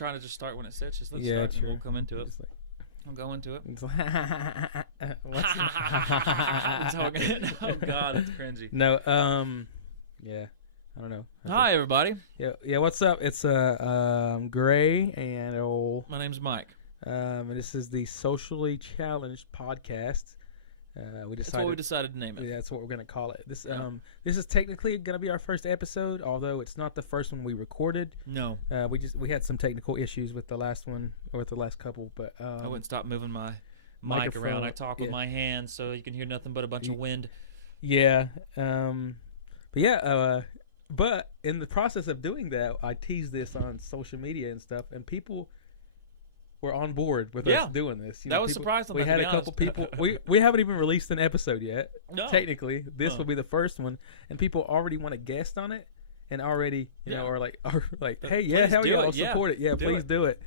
trying to just start when it sits. Just let's Yeah, start and true. we'll come into it. Just like, We'll go into it. it's That's how we're gonna- oh God, it's cringy. No, yeah, I don't know. Hi everybody. Yeah. What's up? It's Grae and My name's Mike. and this is the Socially Challenged Podcast. That's what we decided to name it. Yeah, that's what we're gonna call it. This is technically gonna be our first episode, although it's not the first one we recorded. No, We had some technical issues with the last one or with the last couple, but I wouldn't stop moving my mic microphone, around. I talk with my hands, so you can hear nothing but a bunch of wind. Yeah. But in the process of doing that, I teased this on social media and stuff, and people were on board with us doing this. That was surprising. We had a couple people. we haven't even released an episode yet. No. Technically, this will be the first one, and people already want to guest on it, and already are like, hey, yeah, hell yeah, I'll support it. Yeah, please do it.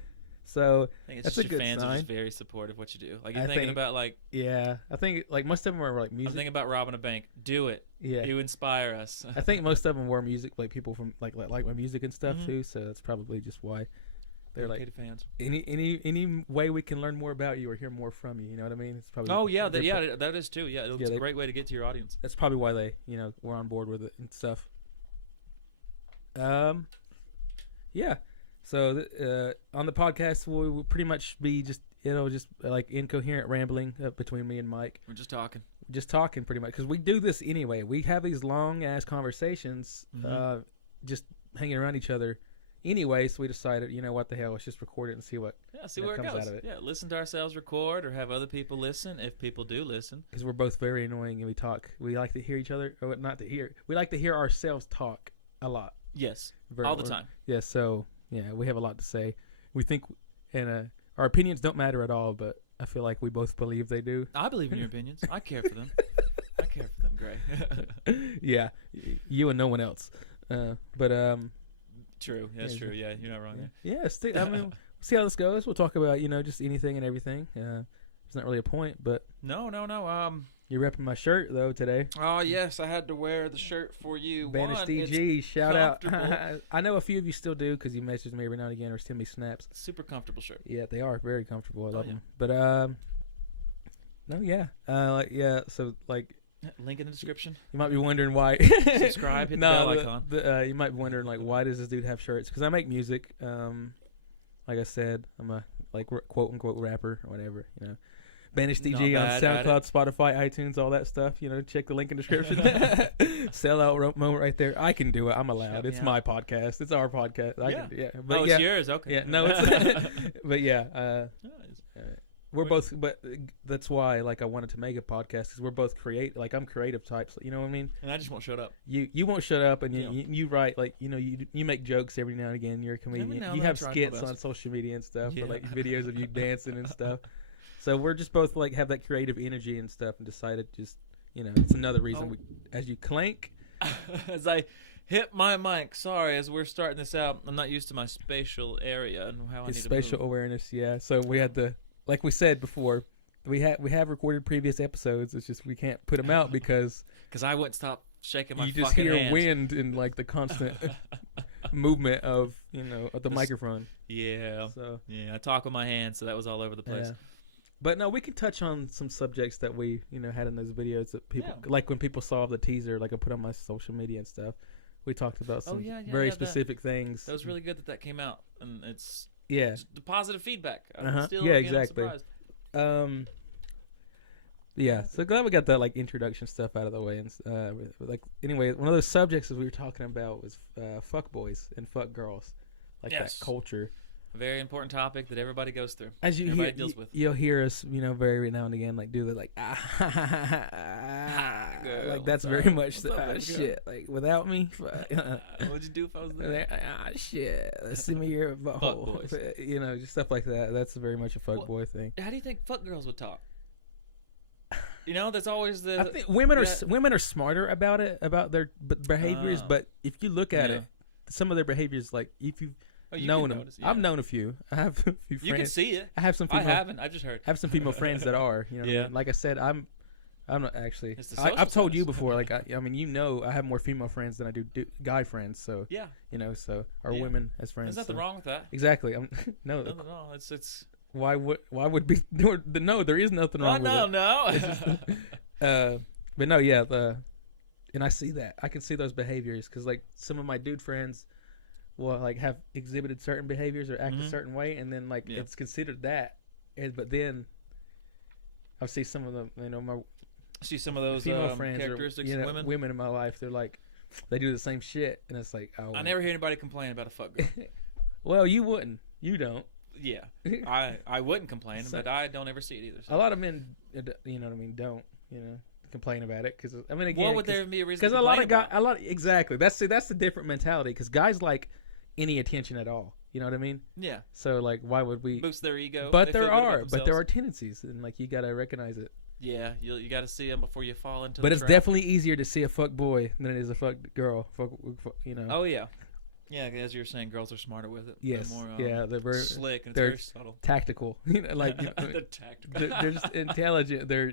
So I think it's that's just a your good fans sign. are just very supportive of what you do. Like you're thinking about like I think like most of them are like music. I'm thinking about robbing a bank. Do it. Yeah, You inspire us. I think most of them were music, like people from like my music and stuff too. So that's probably just why they're like fans. Any way we can learn more about you or hear more from you. You know what I mean? It's probably That is too. Yeah, it's a great way to get to your audience. That's probably why they were on board with it and stuff. Yeah. So on the podcast, we will pretty much be just like incoherent rambling between me and Mike. We're just talking. Just talking pretty much because we do this anyway. We have these long ass conversations, just hanging around each other. Anyway, so we decided, what the hell, let's just record it and see what where it comes goes. out of it. Yeah, listen to ourselves record or have other people listen if people do listen. Because we're both very annoying and we talk. We like to hear each other, or not to hear. We like to hear ourselves talk a lot. Yes, all the time. Yeah, so we have a lot to say. We think, and our opinions don't matter at all, but I feel like we both believe they do. I believe in your opinions. I care for them. I care for them, Grae. Yeah, you and no one else. True. That's true. Yeah, you're not wrong there. Yeah, we'll see how this goes. We'll talk about, just anything and everything. There's not really a point, but... No. You're repping my shirt, though, today. Oh, yes, I had to wear the shirt for you. Banish DG, shout out. I know a few of you still do, because you message me every now and again or send me snaps. Super comfortable shirt. Yeah, they are very comfortable. I love them. But, so, like... Link in the description. You might be wondering why. Subscribe, hit the bell icon. You might be wondering, like, why does this dude have shirts? Because I make music. Like I said, I'm a, like, quote-unquote rapper or whatever, Banish DG on SoundCloud, Spotify, iTunes, all that stuff. Check the link in the description. Sell out moment right there. I can do it. I'm allowed. It's my podcast. It's our podcast. But it's yours. Okay. Yeah, no, it's... But, yeah. We're both, but that's why, like, I wanted to make a podcast because we're both like, I'm creative types, you know what I mean? And I just won't shut up. You won't shut up, and you write, like, you make jokes every now and again. You're a comedian. You have skits on social media and stuff, or like videos of you dancing and stuff. So we're just both like have that creative energy and stuff, and decided just, it's another reason as you clank, as I hit my mic. Sorry, as we're starting this out, I'm not used to my spatial area and how I need to move. Spatial awareness, yeah. So we had to. Like we said before, we have recorded previous episodes. It's just we can't put them out because I wouldn't stop shaking my. You just fucking hear hands. wind and like the constant movement of of the microphone. Yeah. So I talk with my hands, so that was all over the place. Yeah. But no, we can touch on some subjects that we had in those videos that people like when people saw the teaser, like I put on my social media and stuff. We talked about some very specific things. That was really good that came out, and it's. Yeah, just the positive feedback. I'm still exactly. surprised. Yeah, so glad we got that like introduction stuff out of the way. And like anyway, one of those subjects that we were talking about was fuck boys and fuck girls, like that culture. A very important topic that everybody goes through. As you everybody deals with. You'll hear us, very now and again, like do the like like that's very much the shit. Like without me, what'd you do if I was there? Shit. Let's see me your butthole. Just stuff like that. That's very much a fuck boy thing. How do you think fuck girls would talk? That's always the. I think women are smarter about it, about their behaviors. But if you look at it, some of their behaviors, like if you've known them, I've known a few. I have a few friends. You can see it. I have some. I haven't. I've just heard. I have some female friends that are. Like I said, I'm I'm not actually. It's the social I've told you status. before. Like I mean, I have more female friends than I do guy friends. So Yeah. So or Yeah. women as friends. There's nothing so. wrong with that. Exactly. No. Nothing wrong. It's. Why would be no? There is nothing wrong with it. No. But no, yeah. And I see that. I can see those behaviors because like some of my dude friends will like have exhibited certain behaviors or act a certain way, and then like it's considered that. But then I see some of them, my see some of those female friends characteristics or, of women in my life. They're like, they do the same shit, and it's like, oh. I never hear anybody complain about a fuck girl. Well, you wouldn't. You don't. Yeah, I wouldn't complain, but I don't ever see it either. So. A lot of men, don't complain about it because I mean, again, what would there be a reason? Because a lot exactly. That's the different mentality. Because guys like any attention at all. You know what I mean? Yeah. So like, why would we boost their ego? But there are tendencies, and like you gotta recognize it. Yeah, you got to see them before you fall into. But the it's trap. Definitely easier to see a fuck boy than it is a fuck girl. Oh yeah. Yeah, as you were saying, girls are smarter with it. Yes. They're more, they're very slick and they're it's very subtle. Tactical. They're tactical. They're just intelligent. They're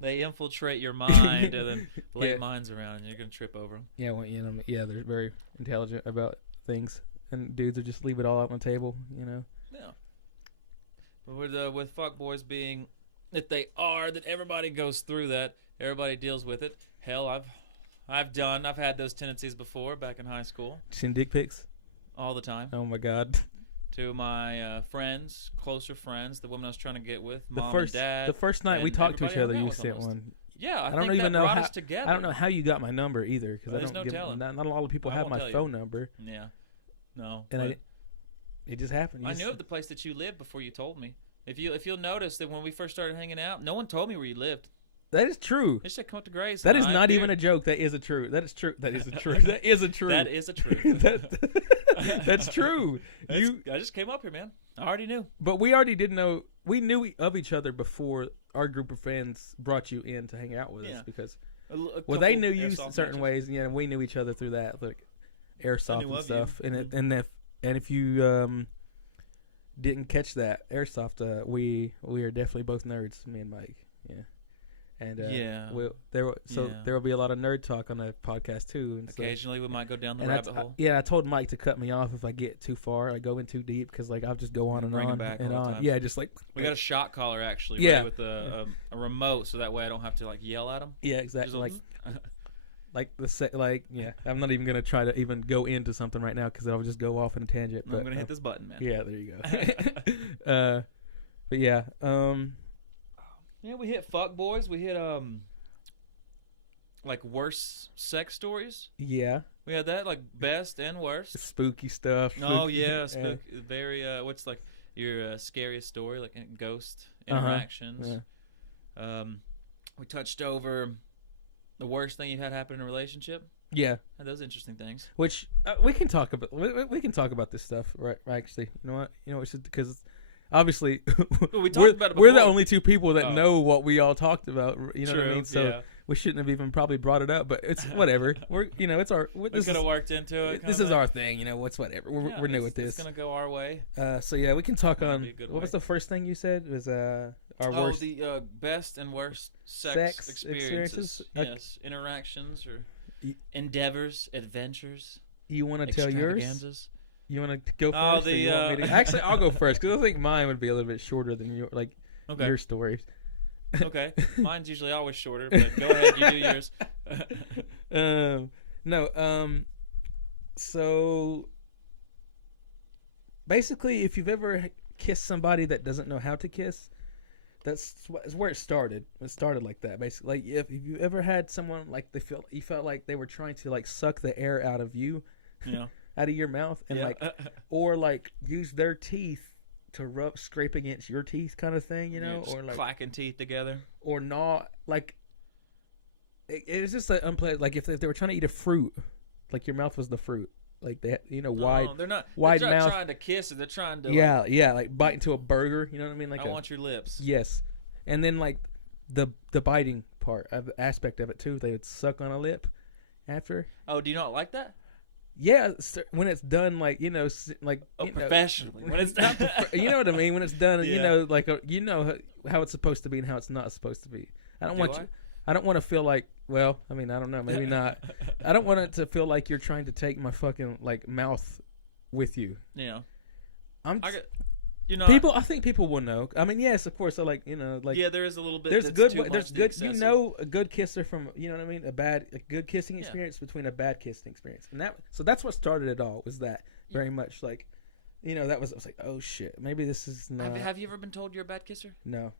They infiltrate your mind and then lay minds around, and you're gonna trip over them. Yeah, well, they're very intelligent about things, and dudes will just leave it all out on the table. Yeah. But with fuckboys being that that everybody goes through that, everybody deals with it. Hell, I've had those tendencies before back in high school. Seen dick pics? All the time. Oh my god. To my friends, closer friends, the women I was trying to get with, mom and dad. The first night we talked to each other, you sent one. Yeah, I don't think even that know brought how, us together. I don't know how you got my number either, because not a lot of people have my phone number. Yeah. No. And it just happened. I knew of the place that you lived before you told me. If you'll notice that when we first started hanging out, no one told me where you lived. That is true. They said come up to Grae's. That is not even a joke. That is a true. That is true. That is a true. That is a true. That is a true. That's true. I just came up here, man. I already knew. But we already did know. We knew of each other before our group of friends brought you in to hang out with us because, they knew you certain ways. Yeah, we knew each other through that, like airsoft and stuff. And if you didn't catch that airsoft, we are definitely both nerds. Me and Mike. Yeah. And there will be a lot of nerd talk on the podcast too. And occasionally we might go down the rabbit hole. I told Mike to cut me off if I get too far. I go in too deep because like I'll just go on and on and on. Yeah, just like we got a shot caller actually. With a remote, so that way I don't have to like yell at him. Yeah, exactly. I'm not even gonna try to even go into something right now because I'll just go off in a tangent. I'm gonna hit this button, man. Yeah, there you go. But yeah. Yeah, we hit fuck boys. We hit like worst sex stories. Yeah, we had that like best and worst. Spooky stuff. Oh yeah, spooky. Very. What's like your scariest story? Like ghost interactions. Yeah. We touched over the worst thing you've had happen in a relationship. Yeah, and those interesting things. Which we can talk about. We can talk about this stuff, right? Actually, you know what? It's just because. Obviously, we're the only two people that know what we all talked about. You know what I mean? So we shouldn't have even probably brought it up. But it's whatever. it's our. We could have worked into it. This is our thing. It's whatever. We're new with this. It's gonna go our way. So yeah, we can talk on. What was the first thing you said? It was our worst. The best and worst sex experiences. Yes, interactions or endeavors, adventures. You want to tell yours? You want to go first? Actually, I'll go first because I think mine would be a little bit shorter than your stories. Okay, mine's usually always shorter, but go ahead, you do yours. So basically, if you've ever kissed somebody that doesn't know how to kiss, that's where it started. It started like that, basically. Like if you ever had someone like you felt like they were trying to like suck the air out of you. Yeah. Out of your mouth and or use their teeth to scrape against your teeth kind of thing, or like clacking teeth together or not like it was just unpleasant. Like if they were trying to eat a fruit, like your mouth was the fruit, like they wide. They're not wide they're mouth. Trying to kiss it. They're trying to like bite into a burger. You know what I mean? Like I want your lips. Yes, and then like the biting part aspect of it too. They would suck on a lip after. Oh, do you not like that? Yeah, when it's done, professionally. When it's done, you know what I mean. When it's done, how it's supposed to be and how it's not supposed to be. I don't want you. I don't want to feel like. Well, I mean, I don't know. Maybe not. I don't want it to feel like you're trying to take my fucking like mouth with you. Yeah. People. I think people will know. I mean, yes, of course. I like like. Yeah, there is a little bit. There's good. There's good. A good kisser from. You know what I mean? A good kissing experience between a bad kissing experience, and that's what started it all. Was that very much like, that was. I was like, oh shit, maybe this is not. Have you ever been told you're a bad kisser? No.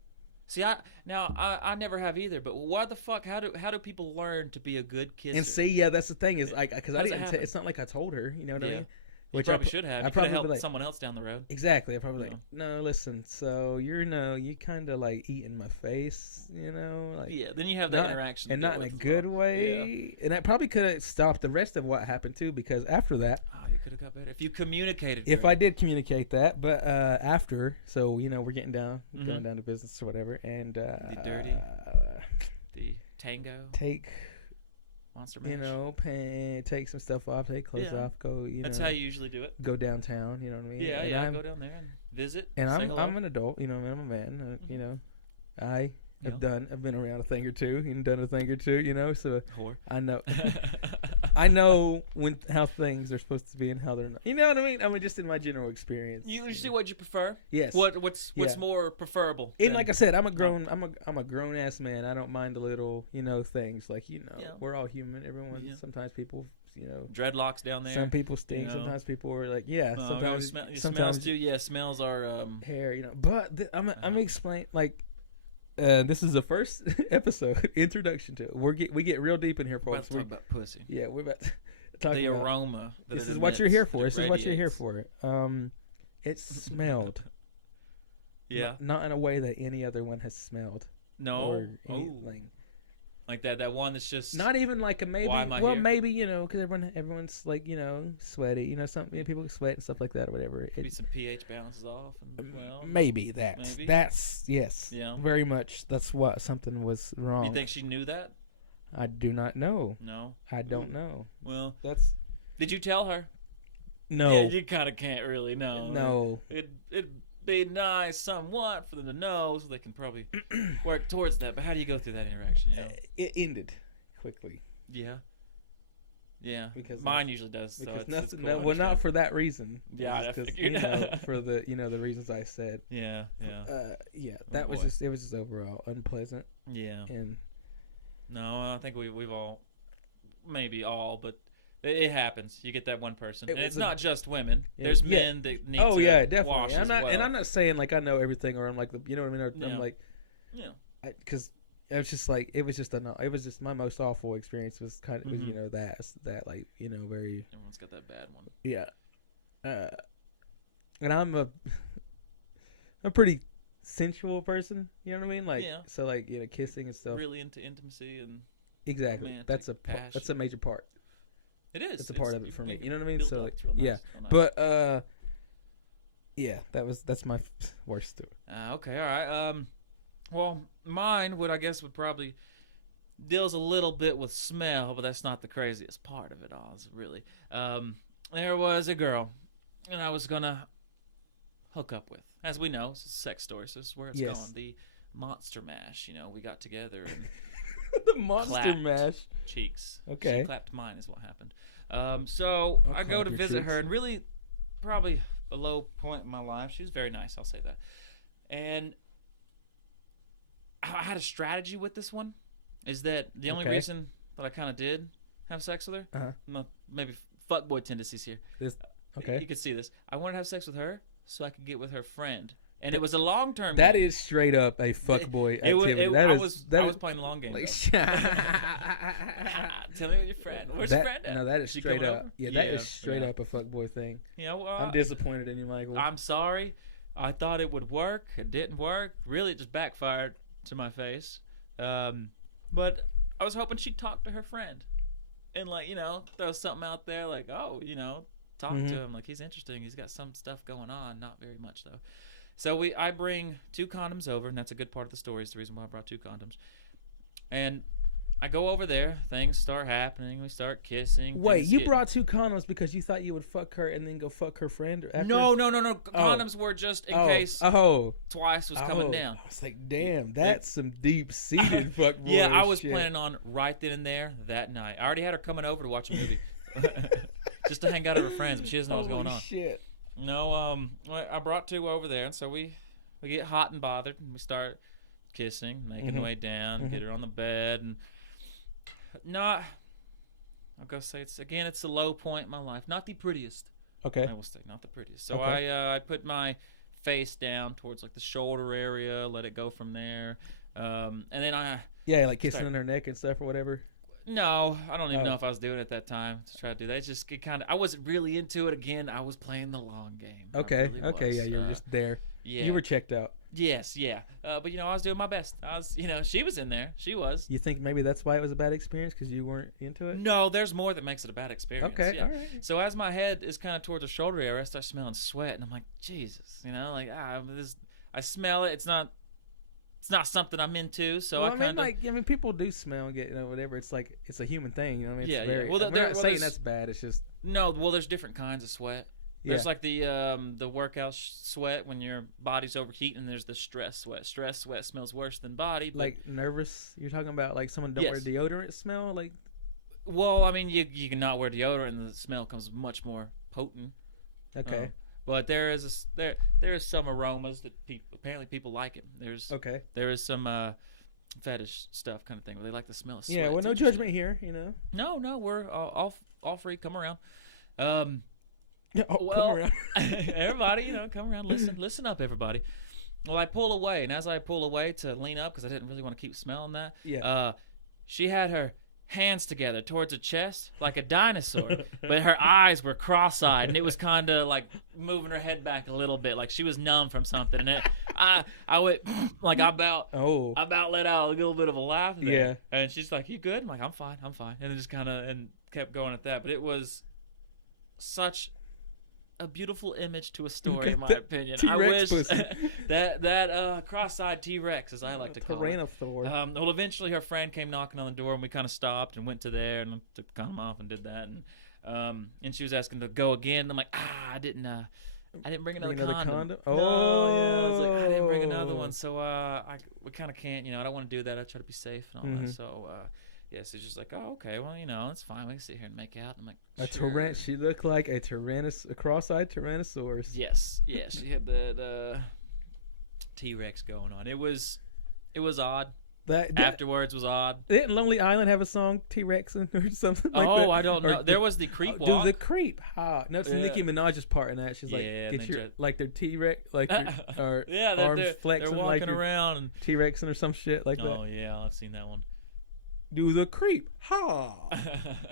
See, I never have either. But why the fuck? How do people learn to be a good kisser? And see, that's the thing is like because I didn't. It's not like I told her. You know what I mean? Which you probably should have. You could have helped someone else down the road. Exactly. I probably no, listen. So you kind of like eating my face, like then you have that interaction, and not in a good way. And that probably could have stopped the rest of what happened too, because after that, you could have got better if you communicated. If I did communicate that, but after, so we're getting down, going down to business or whatever, and the dirty, the tango, take. Monster Mash. Take some stuff off, take clothes off, go. That's how you usually do it. Go downtown. You know what I mean? Yeah, go down there and visit. And I'm an adult. I'm a man. I've been around a thing or two and done a thing or two. So whore. I know. I know how things are supposed to be and how they're not. You know what I mean? I mean, just in my general experience. You see what you prefer? Yes. What's more preferable? And like I said, I'm a grown ass man. I don't mind the little things like we're all human. Everyone. Sometimes people dreadlocks down there. Some people stink. Sometimes people are like sometimes smells too. Yeah, smells are hair. But I'm gonna explain like. This is the first episode introduction to it. We get real deep in here, folks. We're about to talk about pussy. Yeah, we're about to talk the about aroma. This is what you're here for. This is what you're here for. It smelled. Yeah. Not in a way that any other one has smelled. No. Or like that one that's just not even like a maybe. Why am I well, here? maybe because everyone's like sweaty. Something people sweat and stuff like that or whatever. Maybe some pH balances off. And, maybe that's yes. Yeah. Very much. That's what something was wrong. You think she knew that? I do not know. No. I don't know. Well, that's. Did you tell her? No. Yeah, you kind of can't really know. No. It'd be nice somewhat for them to know so they can probably work towards that. But how do you go through that interaction? It ended quickly. Yeah. Yeah. Because mine usually does. Because so nothing. No, well, not for that reason. Yeah, because for the the reasons I said. Yeah. That was just it was just overall unpleasant. Yeah. And no, I think we've all, maybe all, but. It happens. You get that one person, and it's not just women. There's men that need to definitely. wash as well. And I'm not saying like I know everything or I'm like what I mean. Or I'm like, because it was just like it was just my most awful experience was kind of was that like very. Everyone's got that bad one. Yeah, and I'm a pretty sensual person. You know what I mean? Like so like kissing and stuff. Really into intimacy and exactly. That's a major part. It is. It's a part of it for me. You know what I mean? So like, nice. But that's my worst story. Okay, all right. Well, mine would probably deals a little bit with smell, but that's not the craziest part of it all. Is really. There was a girl, and I was gonna hook up with. As we know, it's a sex story, so this is where it's going. The Monster Mash. We got together and. The Monster Mash cheeks. Okay. She clapped mine is what happened. So I go to visit her, and really, probably a low point in my life. She was very nice, I'll say that. And I had a strategy with this one. Is that the only reason that I kind of did have sex with her? Maybe fuckboy tendencies here. You could see this. I wanted to have sex with her so I could get with her friend. And it was a long-term That game. Is straight up a fuckboy activity. I was playing the long game. Like, tell me what your friend. Where's your friend at? No, that is straight up. Yeah, that is straight up a fuckboy thing. I'm disappointed in you, Michael. I'm sorry. I thought it would work. It didn't work. Really, it just backfired to my face. But I was hoping she'd talk to her friend. And, throw something out there like, talk to him. Like, he's interesting. He's got some stuff going on. Not very much, though. So I bring 2 condoms over, and that's a good part of the story. Is the reason why I brought 2 condoms. And I go over there. Things start happening. We start kissing. Wait, you brought 2 condoms because you thought you would fuck her and then go fuck her friend? After? No. Condoms were just in case twice was coming down. I was like, damn, that's some deep-seated fuck boy Yeah, I was shit. planning on right then and there that night. I already had her coming over to watch a movie. Just to hang out with her friends, but she doesn't know what's going on. Shit. No, I brought 2 over there, and so we get hot and bothered, and we start kissing, making the way down, get her on the bed, and not. I'll go say it's the low point in my life. Not the prettiest. Okay. I will say not the prettiest. So I put my face down towards like the shoulder area, let it go from there, and then like kissing on her neck and stuff or whatever. No, I don't even know if I was doing it at that time to try to do that. It's just I wasn't really into it. Again, I was playing the long game. Okay, yeah, you were just there. Yeah, you were checked out. Yes, yeah. But I was doing my best. She was in there. She was. You think maybe that's why it was a bad experience because you weren't into it? No, there's more that makes it a bad experience. Okay, yeah. all right. So as my head is kind of towards the shoulder area, I start smelling sweat, and I'm like, Jesus, I smell it. It's not something I'm into. So people do smell and get whatever. It's like it's a human thing. You know what I mean? It's very. Well, I'm not saying that's bad. It's just no. Well, there's different kinds of sweat. There's like the workout sweat when your body's overheating, and there's the stress sweat. Stress sweat smells worse than body. Like nervous. You're talking about like someone don't wear deodorant smell like. Well, I mean, you can not wear deodorant, and the smell comes much more potent. Okay. But there is some aromas that people like it. There is some fetish stuff kind of thing where they like the smell of sweat. Yeah, well, no judgment here, No, we're all free. Come around. Come around. Everybody, come around. Listen up, everybody. Well, I pull away, and as I pull away to lean up because I didn't really want to keep smelling that. Yeah. She had her hands together towards her chest like a dinosaur, but her eyes were cross-eyed, and it was kind of like moving her head back a little bit, like she was numb from something. And I went like I about let out a little bit of a laugh there. Yeah. And she's like, "You good?" I'm like, "I'm fine." And then just kind of kept going at that. But it was such a beautiful image to a story, in my opinion. T-Rex I wish pussy. that cross-eyed T-Rex, as I like to call it. Tyrannosaur. Well, eventually her friend came knocking on the door, and we kind of stopped and went to there, and I took the condom off and did that, and she was asking to go again. And I'm like, I didn't bring another condom. Oh, no, yeah, I was like, I didn't bring another one, so we kind of can't. I don't want to do that. I try to be safe and all that. So. Yes, it's just like, oh, okay, well, it's fine. We can sit here and make out. I'm like, sure. She looked like a cross-eyed Tyrannosaurus. Yes, she had the T-Rex going on. It was odd. Afterwards was odd. Didn't Lonely Island have a song T-Rex or something like that? Oh, I don't know. There was the creep walk. The creep. No, it's Nicki Minaj's part in that. She's like, like their T-Rex, like or arms flexing, they're walking around and T-Rexing or some shit like that. Oh yeah, I've seen that one. Do the creep. Ha!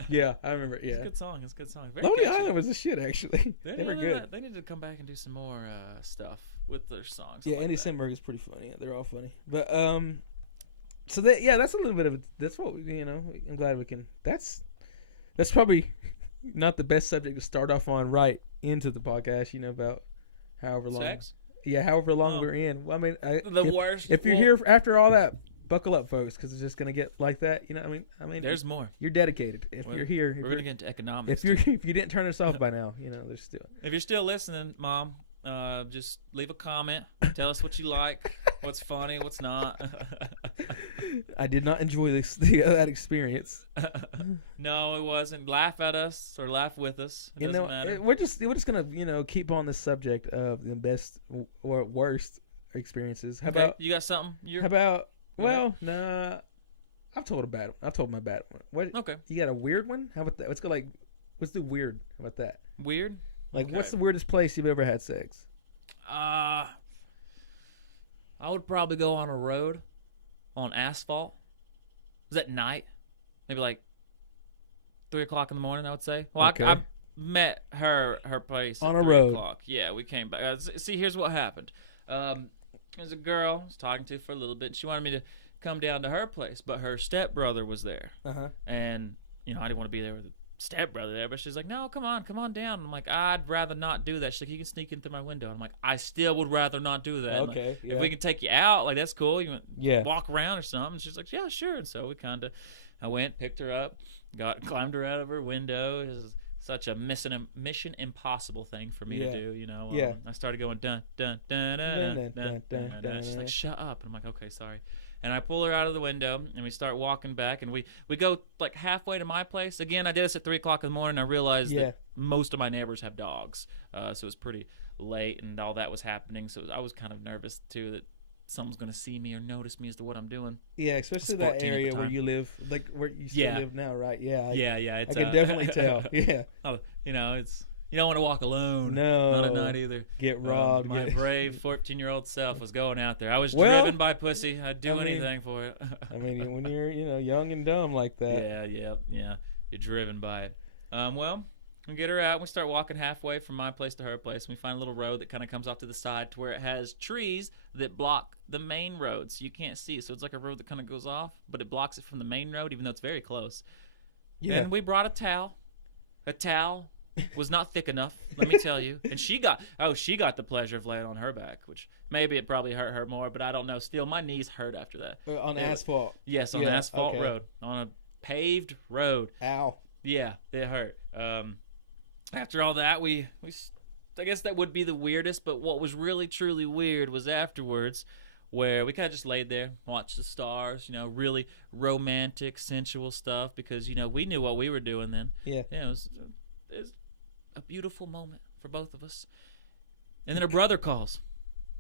Yeah, I remember. Yeah. It's a good song. Very Lonely Island was a shit, actually. They were good. They need to come back and do some more stuff with their songs. Yeah, Andy Samberg is pretty funny. They're all funny. But, so that's a little bit of that's what I'm glad we can, that's probably not the best subject to start off on right into the podcast, about however long. Sex? Yeah, however long we're in. Well, I mean, worst. If you're here after all that, buckle up, folks, because it's just gonna get like that. I mean, there's more. You're dedicated. You're here, we're gonna get into economics. If you didn't turn us off by now, there's still. If you're still listening, Mom, just leave a comment. Tell us what you like, what's funny, what's not. I did not enjoy that experience. No, it wasn't. Laugh at us or laugh with us. It doesn't matter. We're just gonna keep on this subject of the best or worst experiences. How about you got something? Well, nah. I've told my bad one. What? Okay. You got a weird one? How about that? Let's do weird. How about that? Weird? Like, what's the weirdest place you've ever had sex? I would probably go on a road on asphalt. Was at night? Maybe like 3:00 in the morning, I would say. Well, okay. I met her place on at a road. 3:00. Yeah, we came back. See, here's what happened. There's a girl I was talking to for a little bit. She wanted me to come down to her place, but her stepbrother was there. And, I didn't want to be there with a stepbrother there, but she's like, no, come on down. I'm like, I'd rather not do that. She's like, you can sneak in through my window. I'm like, I still would rather not do that. Okay. Like, if we can take you out, like, that's cool. You want walk around or something. And she's like, yeah, sure. And so we kind of I went, picked her up, climbed her out of her window. It was such a mission impossible thing for me to do, you know. I started going dun dun dun dun dun dun dun. She's like, shut up, and I'm like, okay, sorry. And I pull her out of the window, and we start walking back, and we go like halfway to my place. Again, I did this at 3 o'clock in the morning. I realized that most of my neighbors have dogs, so it was pretty late, and all that was happening. So I was kind of nervous too that someone's going to see me or notice me as to what I'm doing. Yeah, especially that area where you live, like where you still live now, right? Yeah. I can definitely tell. Yeah. You know, you don't want to walk alone. No. Not at night either. Get robbed. My brave 14-year-old self was going out there. I was driven by pussy. I'd do anything for it. I mean, when you're, young and dumb like that. Yeah. You're driven by it. Well, we get her out. We start walking halfway from my place to her place. And we find a little road that kind of comes off to the side to where it has trees that block the main road, so you can't see. So it's like a road that kind of goes off, but it blocks it from the main road, even though it's very close. Yeah. And we brought a towel. A towel was not thick enough, let me tell you. And she got the pleasure of laying on her back, which maybe it probably hurt her more, but I don't know. Still, my knees hurt after that. On asphalt. Yes, on asphalt road, on a paved road. Ow. Yeah, it hurt. After all that, I guess that would be the weirdest, but what was really, truly weird was afterwards, where we kind of just laid there, watched the stars, really romantic, sensual stuff, because, we knew what we were doing then. Yeah. It was a beautiful moment for both of us. And then her brother calls.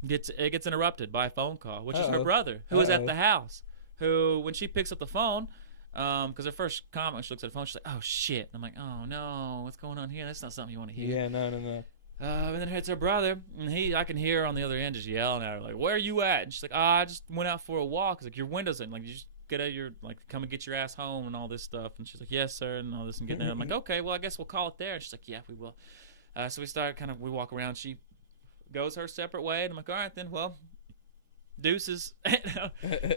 It gets interrupted by a phone call, which is her brother, who is at the house, who, when she picks up the phone, because her first comment when she looks at the phone, she's like, oh, shit. And I'm like, oh, no, what's going on here? That's not something you want to hear. Yeah, no. And then it's her brother, and I can hear her on the other end just yelling at her, like, where are you at? And she's like, I just went out for a walk. It's like, your window's in. Like, you just get out come and get your ass home and all this stuff. And she's like, yes, sir, and all this and getting there. I'm like, okay, well, I guess we'll call it there. And she's like, yeah, we will. So we walk around. She goes her separate way, and I'm like, all right, then, well, deuces.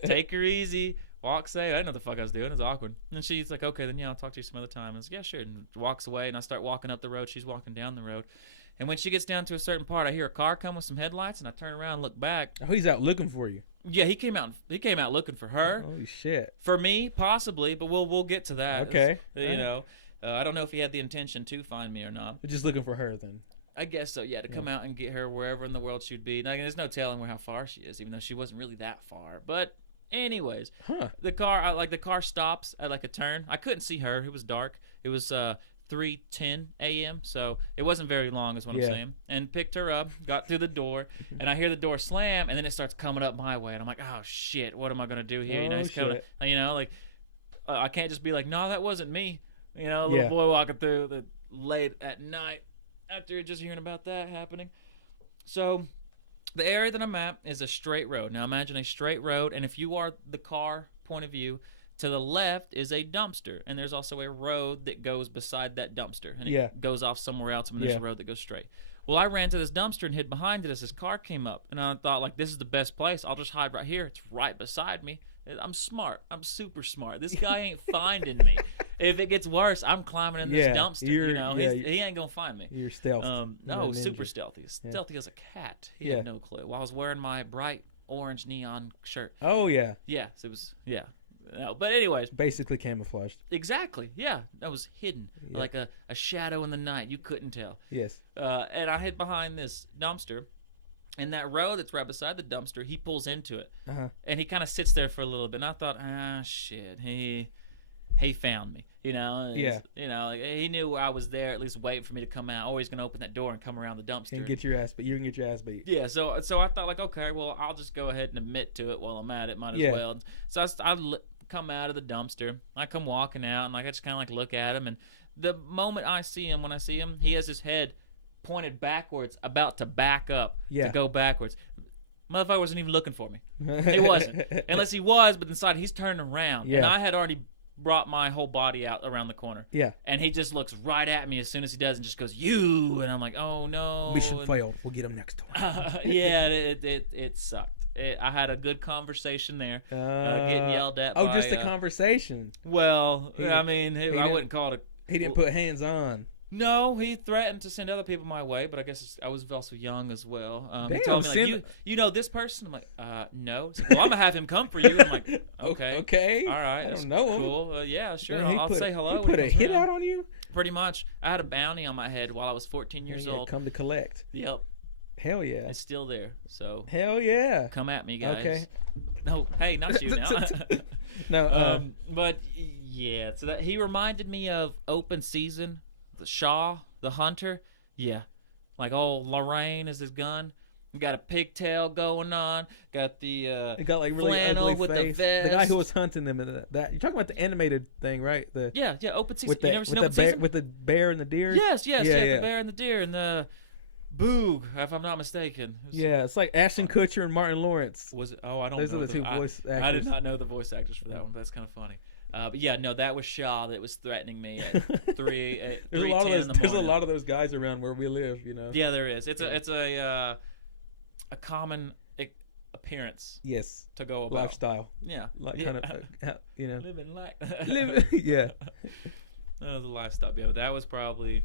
Take her easy. Walk safe. I didn't know what the fuck I was doing. It was awkward. And she's like, okay, then, I'll talk to you some other time. I was like, yeah, sure. And walks away, and I start walking up the road. She's walking down the road. And when she gets down to a certain part, I hear a car come with some headlights, and I turn around and look back. Oh, he's out looking for you. Yeah, he came out looking for her. Holy shit. For me, possibly, but we'll get to that. Okay. I don't know if he had the intention to find me or not. Just looking for her then. I guess so, yeah, to come out and get her wherever in the world she'd be. Now, there's no telling how far she is, even though she wasn't really that far. But anyways, the car stops at like a turn. I couldn't see her. It was dark. It was 3:10 a.m., so it wasn't very long is what I'm saying. And picked her up, got through the door, and I hear the door slam, and then it starts coming up my way, and I'm like, oh shit, what am I gonna do here? He's coming, I can't just be like, no, that wasn't me. A little boy walking through the late at night after just hearing about that happening. So the area that I'm at is a straight road. Now imagine a straight road, and if you are the car point of view, to the left is a dumpster, and there's also a road that goes beside that dumpster, and it goes off somewhere else, and there's a road that goes straight. Well, I ran to this dumpster and hid behind it as this car came up, and I thought, like, this is the best place. I'll just hide right here. It's right beside me. I'm smart. I'm super smart. This guy ain't finding me. If it gets worse, I'm climbing in this dumpster. He ain't gonna find me. You're stealthy. No, super stealthy. Stealthy as a cat. He had no clue. While I was wearing my bright orange neon shirt. Oh yeah. Yeah. So it was No, but anyways. Basically camouflaged. Exactly. Yeah. That was hidden. Like a shadow in the night. You couldn't tell. Yes. And I hid behind this dumpster. And that road that's right beside the dumpster, he pulls into it. And he kind of sits there for a little bit. And I thought, shit. He found me. He knew I was there, at least waiting for me to come out. Always going to open that door and come around the dumpster. And get your ass beat. You can get your ass beat. Yeah, so I thought, like, okay, well, I'll just go ahead and admit to it while I'm at it. Might as well. So I come out of the dumpster. I come walking out, and I just kind of, like, look at him. And the moment I see him, he has his head pointed backwards, about to back up, to go backwards. Motherfucker wasn't even looking for me. He wasn't. Unless he was, but inside he's turning around. And I had already brought my whole body out around the corner. Yeah. And he just looks right at me as soon as he does and just goes, you. And I'm like, oh, no. Mission failed. We'll get him next time. It sucked. I had a good conversation there. Getting yelled at by... just a conversation. Well, I wouldn't call it a... He didn't put hands on. No, he threatened to send other people my way, but I guess I was also young as well. He Damn, told me, like, you know this person? I'm like, no. He's like, well, I'm going to have him come for you. I'm like, okay. Okay. All right. I don't know him. Cool. Yeah, sure. Man, I'll say hello. He put a hit out on you? Pretty much. I had a bounty on my head while I was 14 years old. Come to collect. Yep. Hell yeah. It's still there. So. Hell yeah. Come at me, guys. Okay. No, hey, not you now. No. But yeah, so that he reminded me of Open Season, the Shaw, the Hunter. Yeah, like Lorraine is his gun. Got a pigtail going on. Got the it got like really flannel ugly with face. the vest. The guy who was hunting them in that. You're talking about the animated thing, right? Yeah, Open Season. With the, you never seen with Open the bear, Season? with the bear and the deer. Yes, yeah. The bear and the deer and the Boog, if I'm not mistaken. It's like Ashton Kutcher and Martin Lawrence. Was it? Oh, I don't. Those know are the two voice actors. I did not know the voice actors for that one, but that's kind of funny. But yeah, no, that was Shaw that was threatening me at 3 There's a lot of in the those. There's a morning. lot of those guys around where we live. Yeah, there is. It's a common appearance. Yes. To go about lifestyle. Yeah. Like kind of living like. Yeah. That was a lifestyle. Yeah, but that was probably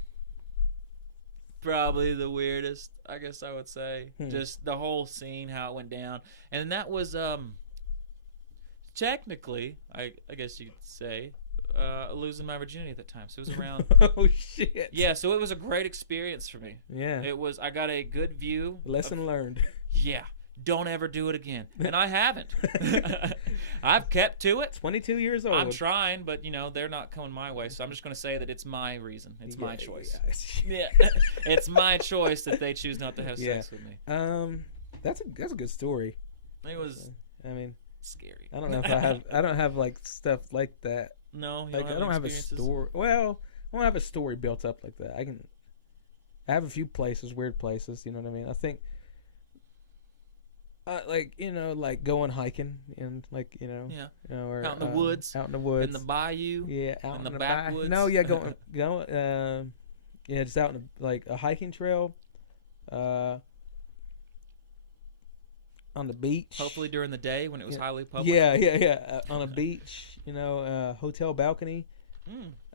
the weirdest, I guess I would say. Just the whole scene, how it went down, and that was technically, I guess you could say, losing my virginity at that time. So it was around. Oh shit. Yeah, so it was a great experience for me. Yeah. It was. I got a good view. Lesson learned. Yeah. Don't ever do it again. And I haven't. I've kept to it. 22 years old. I'm trying, but they're not coming my way. So I'm just going to say that it's my reason. It's my choice. Yeah. It's my choice that they choose not to have sex with me. That's a good story. It was scary. I don't know if I don't have like stuff like that. No, I don't have a story. Well, I don't have a story built up like that. I have a few places, weird places, you know what I mean? I think like going hiking and or out in the woods, in the bayou, out in the backwoods. No, just out in like a hiking trail, on the beach. Hopefully during the day when it was highly public. Yeah, on a beach, hotel balcony,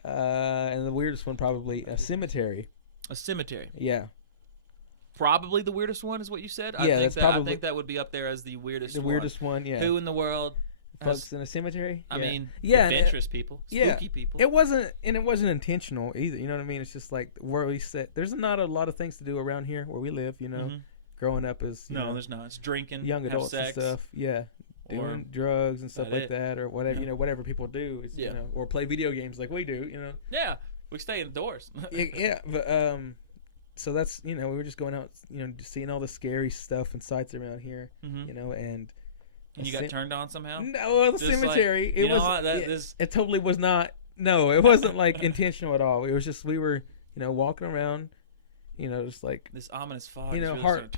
and the weirdest one probably a cemetery. A cemetery. Yeah. Probably the weirdest one is what you said. Yeah, I think that would be up there as the weirdest. The weirdest one, yeah. Who in the world fucks in a cemetery? I mean, yeah, adventurous people, spooky people. It wasn't intentional either. You know what I mean? It's just like where we sit. There's not a lot of things to do around here where we live. Growing up as there's not. It's drinking, young adults have sex, and stuff. Yeah, doing drugs and stuff like that, or whatever. Whatever people do. Is, or play video games like we do. Yeah, we stay indoors. yeah, but so that's we were just going out, seeing all the scary stuff and sights around here, and you got turned on somehow. No, the cemetery. Like, it totally was not. No, it wasn't like intentional at all. It was just we were walking around, just like this ominous fog. Heart,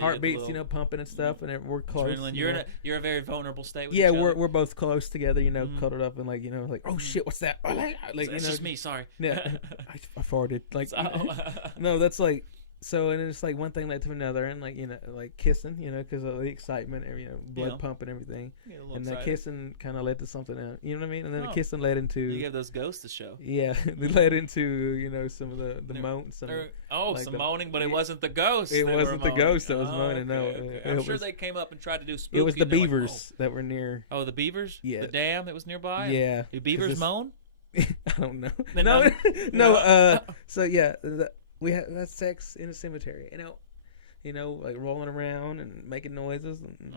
heartbeats, pumping and stuff, and we're close. You're a very vulnerable state. With yeah, we're both close together, cuddled up and like oh Mm. shit, what's that? Like it's just me. Sorry. Yeah, I farted. Like no, that's like. So and it's like one thing led to another, and like like kissing, because of the excitement, and blood pump and everything, and that kissing kind of led to something else. You know what I mean? And then the kissing led into you have those ghosts to show. Yeah, they led into some of the moans. Some moaning, but it wasn't the ghost. It wasn't the ghost that was moaning. Okay. No, I'm sure they came up and tried to do spooky. It was the beavers that were near. Oh, the beavers? Yeah, the dam that was nearby. Yeah, do beavers moan? I don't know. No. So yeah. We had sex in a cemetery, like rolling around and making noises and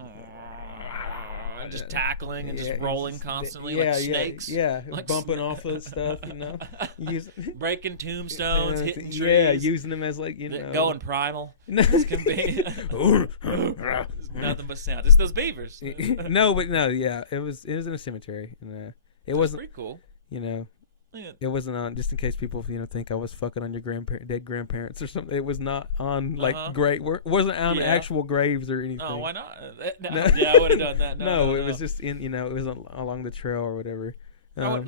just tackling and just rolling constantly like snakes. Yeah, like bumping off of stuff, breaking tombstones, hitting trees. Yeah, using them as like going primal. This can be nothing but sound. Just those beavers. It was in a cemetery, and it wasn't pretty cool. It wasn't on, just in case people think I was fucking on your dead grandparents or something. It was not on like grave. Wasn't on actual graves or anything. Oh, why not? No. Yeah, I would have done that. No, it was just in. It was along the trail or whatever. I would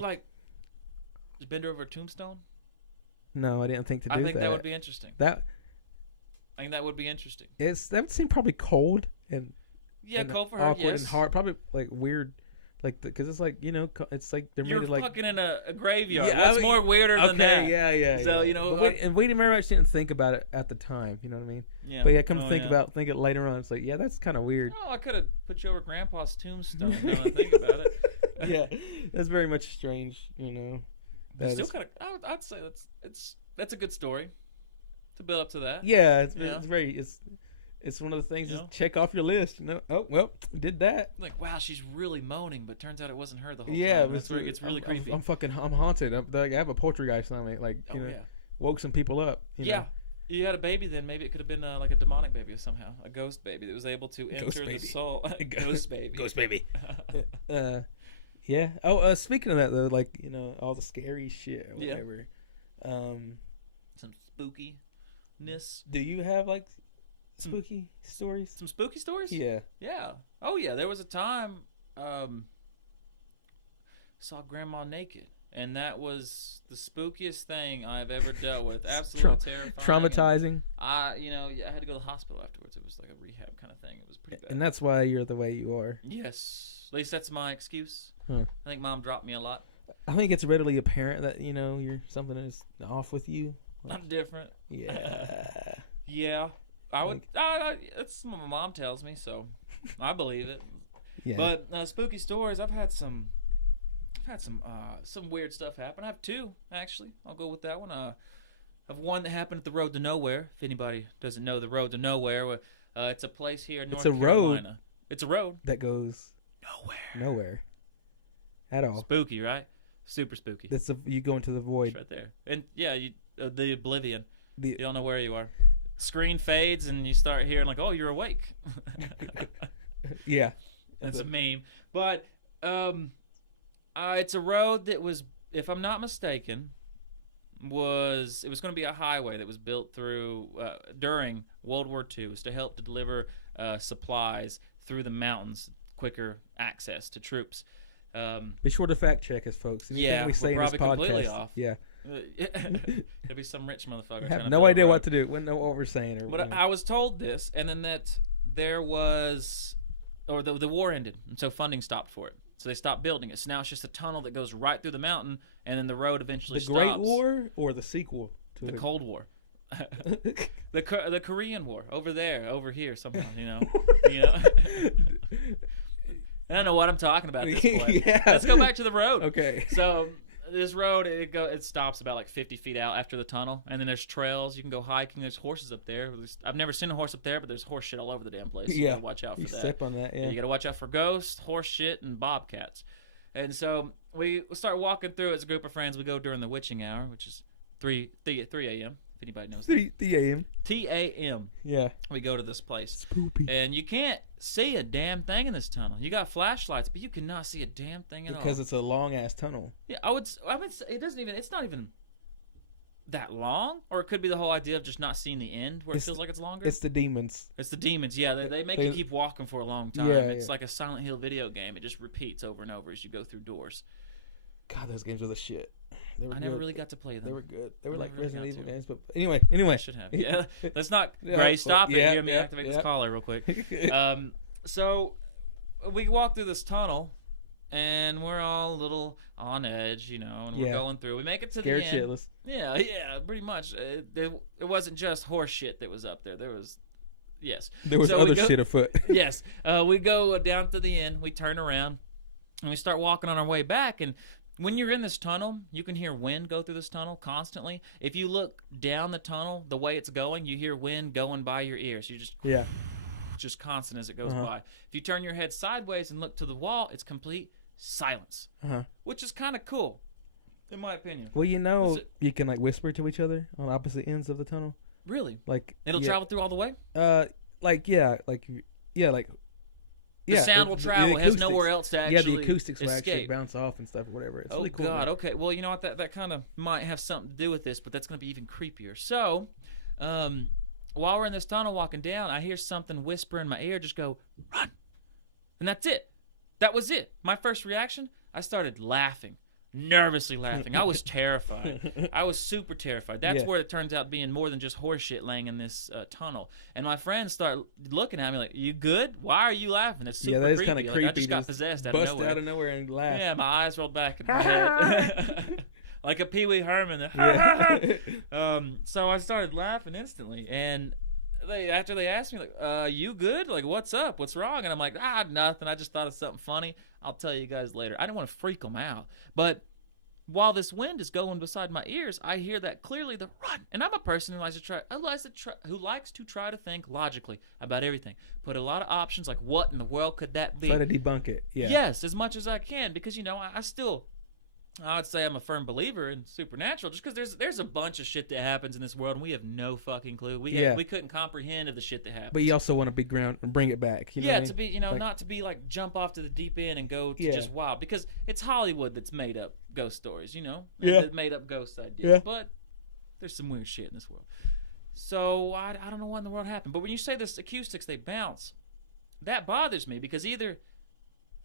just bend over a tombstone. No, I didn't think to do that. I think that would be interesting. I think that would be interesting. That would seem probably cold and cold for her. Awkward yes. and hard. Probably like weird Like, because it's like, it's like they're You're made of like. fucking in a graveyard. Yeah, What's more weirder than that? Okay, yeah. So But we very much didn't think about it at the time. You know what I mean? Yeah. But yeah, come to think it later on. It's like, yeah, that's kind of weird. Oh, I could have put you over Grandpa's tombstone. Now I think about it. Yeah, that's very much strange. Still kind of. I'd say that's a good story to build up to that. Yeah, it's one of the things. Just check off your list. Oh well, did that. Like, wow, she's really moaning, but turns out it wasn't her the whole time. That's where it gets really creepy. I'm haunted. I have a poltergeist on me. Like, woke some people up. You know? You had a baby then. Maybe it could have been like a demonic baby or somehow. A ghost baby that was able to enter the soul. Ghost baby. Ghost baby. Yeah. Oh, speaking of that though, like, all the scary shit or whatever. Some spookiness. Do you have like spooky stories? Some spooky stories? Yeah. Yeah. Oh yeah. There was a time saw Grandma naked. And that was the spookiest thing I've ever dealt with. Absolutely terrifying. Traumatizing. I had to go to the hospital afterwards. It was like a rehab kind of thing. It was pretty bad. And that's why you're the way you are. Yes. At least that's my excuse. Huh. I think Mom dropped me a lot. I think it's readily apparent that, you're something is off with you. Like, I'm different. Yeah. Yeah. I would. That's what my mom tells me, so I believe it. Yeah. But spooky stories, I've had some weird stuff happen. I have two, actually. I'll go with that one. I have one that happened at the Road to Nowhere. If anybody doesn't know the Road to Nowhere, it's a place here in North Carolina. It's a road that goes nowhere at all. Spooky, right? Super spooky. You go into the void. It's right there. And yeah, the oblivion. You don't know where you are. Screen fades and you start hearing like, "Oh, you're awake." Yeah, that's a meme. But it's a road that was, if I'm not mistaken, it was going to be a highway that was built through during World War II. It was to help to deliver supplies through the mountains, quicker access to troops. Be sure to fact check us, folks. We're probably completely off. Yeah. There'll be some rich motherfucker. I have no idea what to do. Wouldn't know what we're saying. But I was told this, and then that there was, or the war ended, and so funding stopped for it. So they stopped building it. So now it's just a tunnel that goes right through the mountain, and then the road eventually stops. The Great War or the sequel to the Cold War? the Korean War over here somehow. I don't know what I'm talking about at this point. Yeah. Let's go back to the road. Okay. So this road, it stops about like 50 feet out after the tunnel, and then there's trails. You can go hiking. There's horses up there. I've never seen a horse up there, but there's horse shit all over the damn place. You gotta watch out for that. Step on that. Yeah. You gotta watch out for ghosts, horse shit, and bobcats. And so we start walking through as a group of friends. We go during the witching hour, which is 3 a.m. If anybody knows. 3 a.m. T-A-M. Yeah. We go to this place. Spoopy. And you can't see a damn thing in this tunnel. You got flashlights, but you cannot see a damn thing at all. Because it's a long-ass tunnel. Yeah, I would say it's not even that long. Or it could be the whole idea of just not seeing the end where it feels like it's longer. It's the demons. It's the demons, yeah. They make you keep walking for a long time. Yeah, it's like a Silent Hill video game. It just repeats over and over as you go through doors. God, those games are the shit. I never really got to play them. They were good. They were like Resident Evil games, but anyway. I should have. Yeah, let's not. Grae, stop it. Hear me activate this collar real quick. So we walk through this tunnel, and we're all a little on edge, and we're going through. We make it to the end. Scared shitless. Yeah, pretty much. It wasn't just horse shit that was up there. There was other shit afoot. Yes, we go down to the end. We turn around, and we start walking on our way back, and when you're in this tunnel, you can hear wind go through this tunnel constantly. If you look down the tunnel, the way it's going, you hear wind going by your ears. You just constant as it goes by. If you turn your head sideways and look to the wall, it's complete silence, which is kind of cool, in my opinion. Well, you can like whisper to each other on opposite ends of the tunnel. Really? Like it'll travel through all the way? The sound will travel. It has nowhere else to actually the acoustics will escape. actually bounce off and stuff or whatever. It's really cool. God, okay. Well, you know what? That kind of might have something to do with this, but that's going to be even creepier. So, while we're in this tunnel walking down, I hear something whisper in my ear, just go, "Run!" And that's it. That was it. My first reaction, I started laughing. nervously laughing. I was terrified. I was super terrified. That's where it turns out being more than just horseshit laying in this tunnel. And my friends start looking at me like, "You good? Why are you laughing?" It's super that is creepy. kind of creepy. I just got possessed out of nowhere. Bust out of nowhere and laugh. Yeah, my eyes rolled back in my head. Like a Pee Wee Herman. So I started laughing instantly. And after they asked me, like, you good? Like, what's up? What's wrong? And I'm like, nothing. I just thought of something funny. I'll tell you guys later. I didn't want to freak them out. But while this wind is going beside my ears, I hear that clearly the run. And I'm a person who likes to try to think logically about everything. Put a lot of options, like what in the world could that be? Try to debunk it. Yeah. Yes, as much as I can, because I would say I'm a firm believer in supernatural, just because there's a bunch of shit that happens in this world, and we have no fucking clue. We couldn't comprehend of the shit that happens. But you also want to be ground and bring it back. You know what I mean? To be like, not to be like jump off to the deep end and go to just wild, because it's Hollywood that's made up ghost stories, that made up ghost ideas. Yeah. But there's some weird shit in this world. So I don't know what in the world happened. But when you say this acoustics, they bounce, that bothers me, because either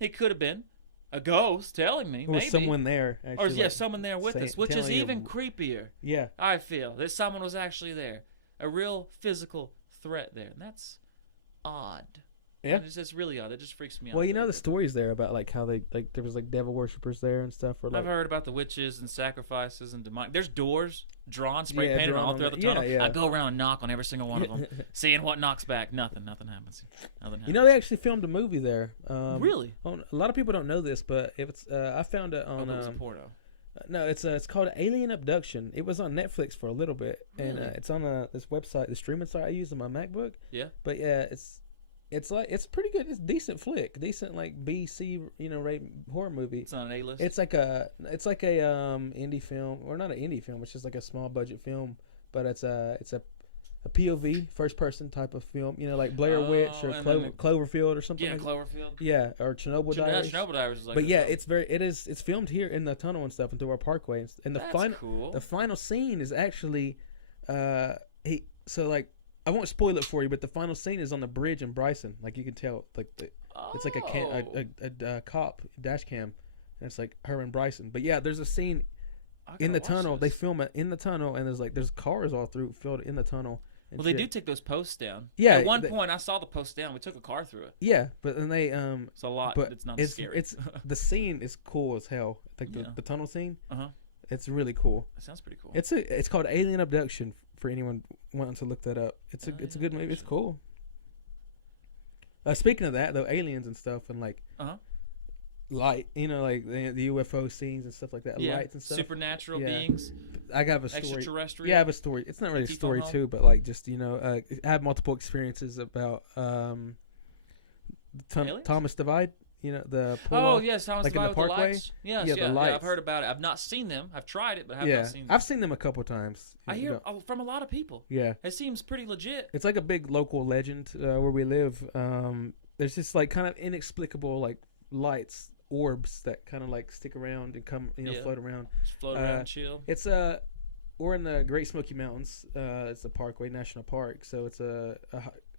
it could have been a ghost telling me, or maybe someone there, actually, or someone there with us, which is even creepier. Yeah, I feel that someone was actually there, a real physical threat there, and that's odd. Yeah, it's really odd. It just freaks me out. Well, the stories there about like how they there was like devil worshippers there and stuff. Or like, I've heard about the witches and sacrifices and demonic. There's doors drawn, spray painted all throughout the tunnel. I go around and knock on every single one of them, seeing what knocks back. Nothing happens. They actually filmed a movie there. Really? A lot of people don't know this, but it's I found it on. It was a porno. No, it's called Alien Abduction. It was on Netflix for a little bit, and it's on this website, the streaming site I use on my MacBook. Yeah. But yeah, it's pretty good. It's a decent flick, decent like BC rate horror movie. It's on an A-list. It's like a indie film, or not an indie film. It's just like a small budget film, but it's a POV first person type of film. Like Blair Witch or Cloverfield or something. Yeah, like Cloverfield. Yeah, or Chernobyl Diaries. Chernobyl Diaries is like. But yeah, it's filmed here in the tunnel and stuff, and through our parkway. And the final scene is actually, I won't spoil it for you, but the final scene is on the bridge in Bryson. Like you can tell, like it's like a cop dash cam, and it's like her and Bryson. But yeah, there's a scene in the tunnel. They film it in the tunnel, and there's cars all through filled in the tunnel. Well, they do take those posts down. Yeah. At one point, I saw the post down. We took a car through it. Yeah, but then they It's a lot, but it's not scary. It's the scene is cool as hell. Like the tunnel scene. It's really cool. That sounds pretty cool. It's called Alien Abduction for anyone wanting to look that up. It's a good movie. It's cool. Speaking of that though, aliens and stuff and like light, like the UFO scenes and stuff like that. Yeah. Lights and stuff. Supernatural beings. I have a story. Extraterrestrial. Yeah, I have a story. It's not really a story too, but like just I have multiple experiences about Thomas Divide. The pull-off, yes, Thomas like Divide in the with parkway. The lights. Yes, the lights. Yeah, I've heard about it. I've not seen them. I've tried it, but I have not seen them. I've seen them a couple times. I hear from a lot of people. Yeah, it seems pretty legit. It's like a big local legend where we live. There's just like kind of inexplicable like lights, orbs that kind of like stick around and come, float around. Just float around, chill. It's we're in the Great Smoky Mountains. It's the Parkway National Park, so it's a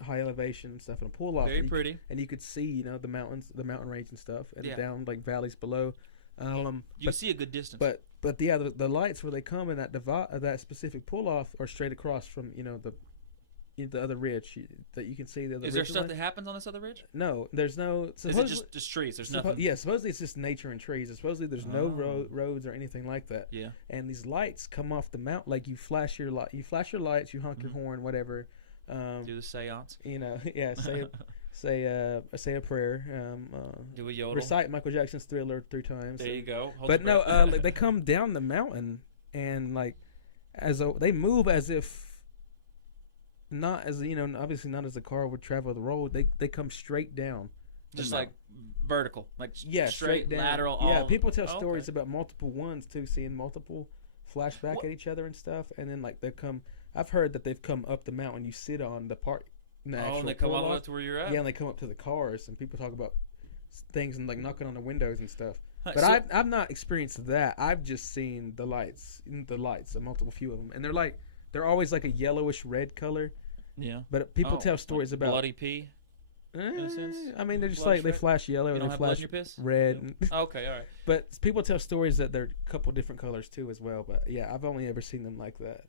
high elevation and stuff, and a pull off. Very pretty. And you could see, the mountains, the mountain range and stuff, and down like valleys below. You see a good distance. But the lights where they come in that specific pull off are straight across from the other ridge that you can see. The other. Is there stuff that happens on this other ridge? No, there's no. Is it just trees? There's nothing. Yeah, supposedly it's just nature and trees. And supposedly there's no roads or anything like that. Yeah. And these lights come off the mountain. Like you flash your lights, you honk your horn, whatever. Do the seance. Say a prayer. Do a yodel. Recite Michael Jackson's Thriller 3 times. There you go. But no, they come down the mountain and like they move as if. Not as obviously not as a car would travel the road. They come straight down, just like vertical, like straight down. Lateral. Yeah, people tell stories about multiple ones too, seeing multiple flashback at each other and stuff, and then like they come. I've heard that they've come up the mountain. You sit on the part. And they come all the way up to where you're at. Yeah, and they come up to the cars, and people talk about things and like knocking on the windows and stuff. But I've not experienced that. I've just seen the lights, a multiple few of them, and they're always like a yellowish red color. Yeah. But people tell stories like about bloody pee. in a sense? I mean, they're just Blood like they red? flash yellow, You or don't they have blood in flash your piss? red. No. Okay, all right. But people tell stories that they're a couple different colors too, as well. But yeah, I've only ever seen them like that.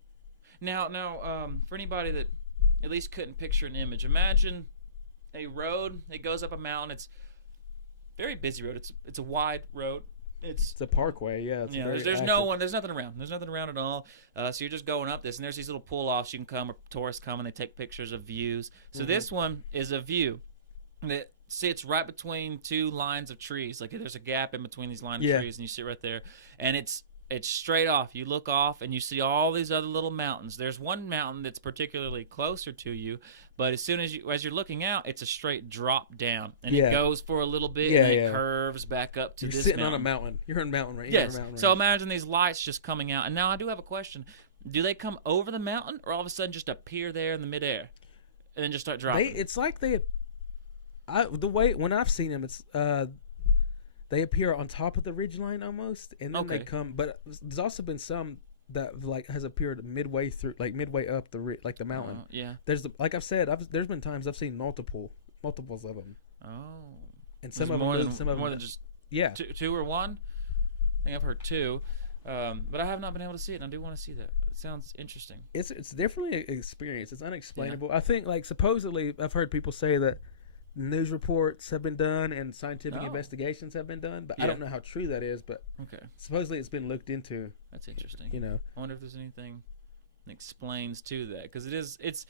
Now, for anybody that at least couldn't picture an image, imagine a road. It goes up a mountain. It's a very busy road. It's a wide road. It's a parkway, yeah. There's no one. There's nothing around. There's nothing around at all. So you're just going up this, and there's these little pull-offs you can come, or tourists come and they take pictures of views. So this one is a view that sits right between two lines of trees. Like there's a gap in between these lines of trees, and you sit right there, and it's straight off. You look off, and you see all these other little mountains. There's one mountain that's particularly closer to you, but as you're looking out, it's a straight drop down, and it goes for a little bit, and it curves back up to this mountain. You're sitting on a mountain. You're in a mountain range. Yes. So imagine these lights just coming out. And now I do have a question. Do they come over the mountain, or all of a sudden just appear there in the midair, and then just start dropping? It's like the way when I've seen them, it's they appear on top of the ridgeline almost, and then they come. But there's also been some that like has appeared midway through, like midway up the mountain. There's like I've said, there's been times I've seen multiples of them. Oh, and some of them more than just two or one. I think I've heard two, but I have not been able to see it. And I do want to see that. It sounds interesting. It's definitely an experience. It's unexplainable. I think like supposedly I've heard people say that news reports have been done and scientific investigations have been done, but I don't know how true that is. But supposedly it's been looked into. That's interesting. I wonder if there's anything that explains to that, because it's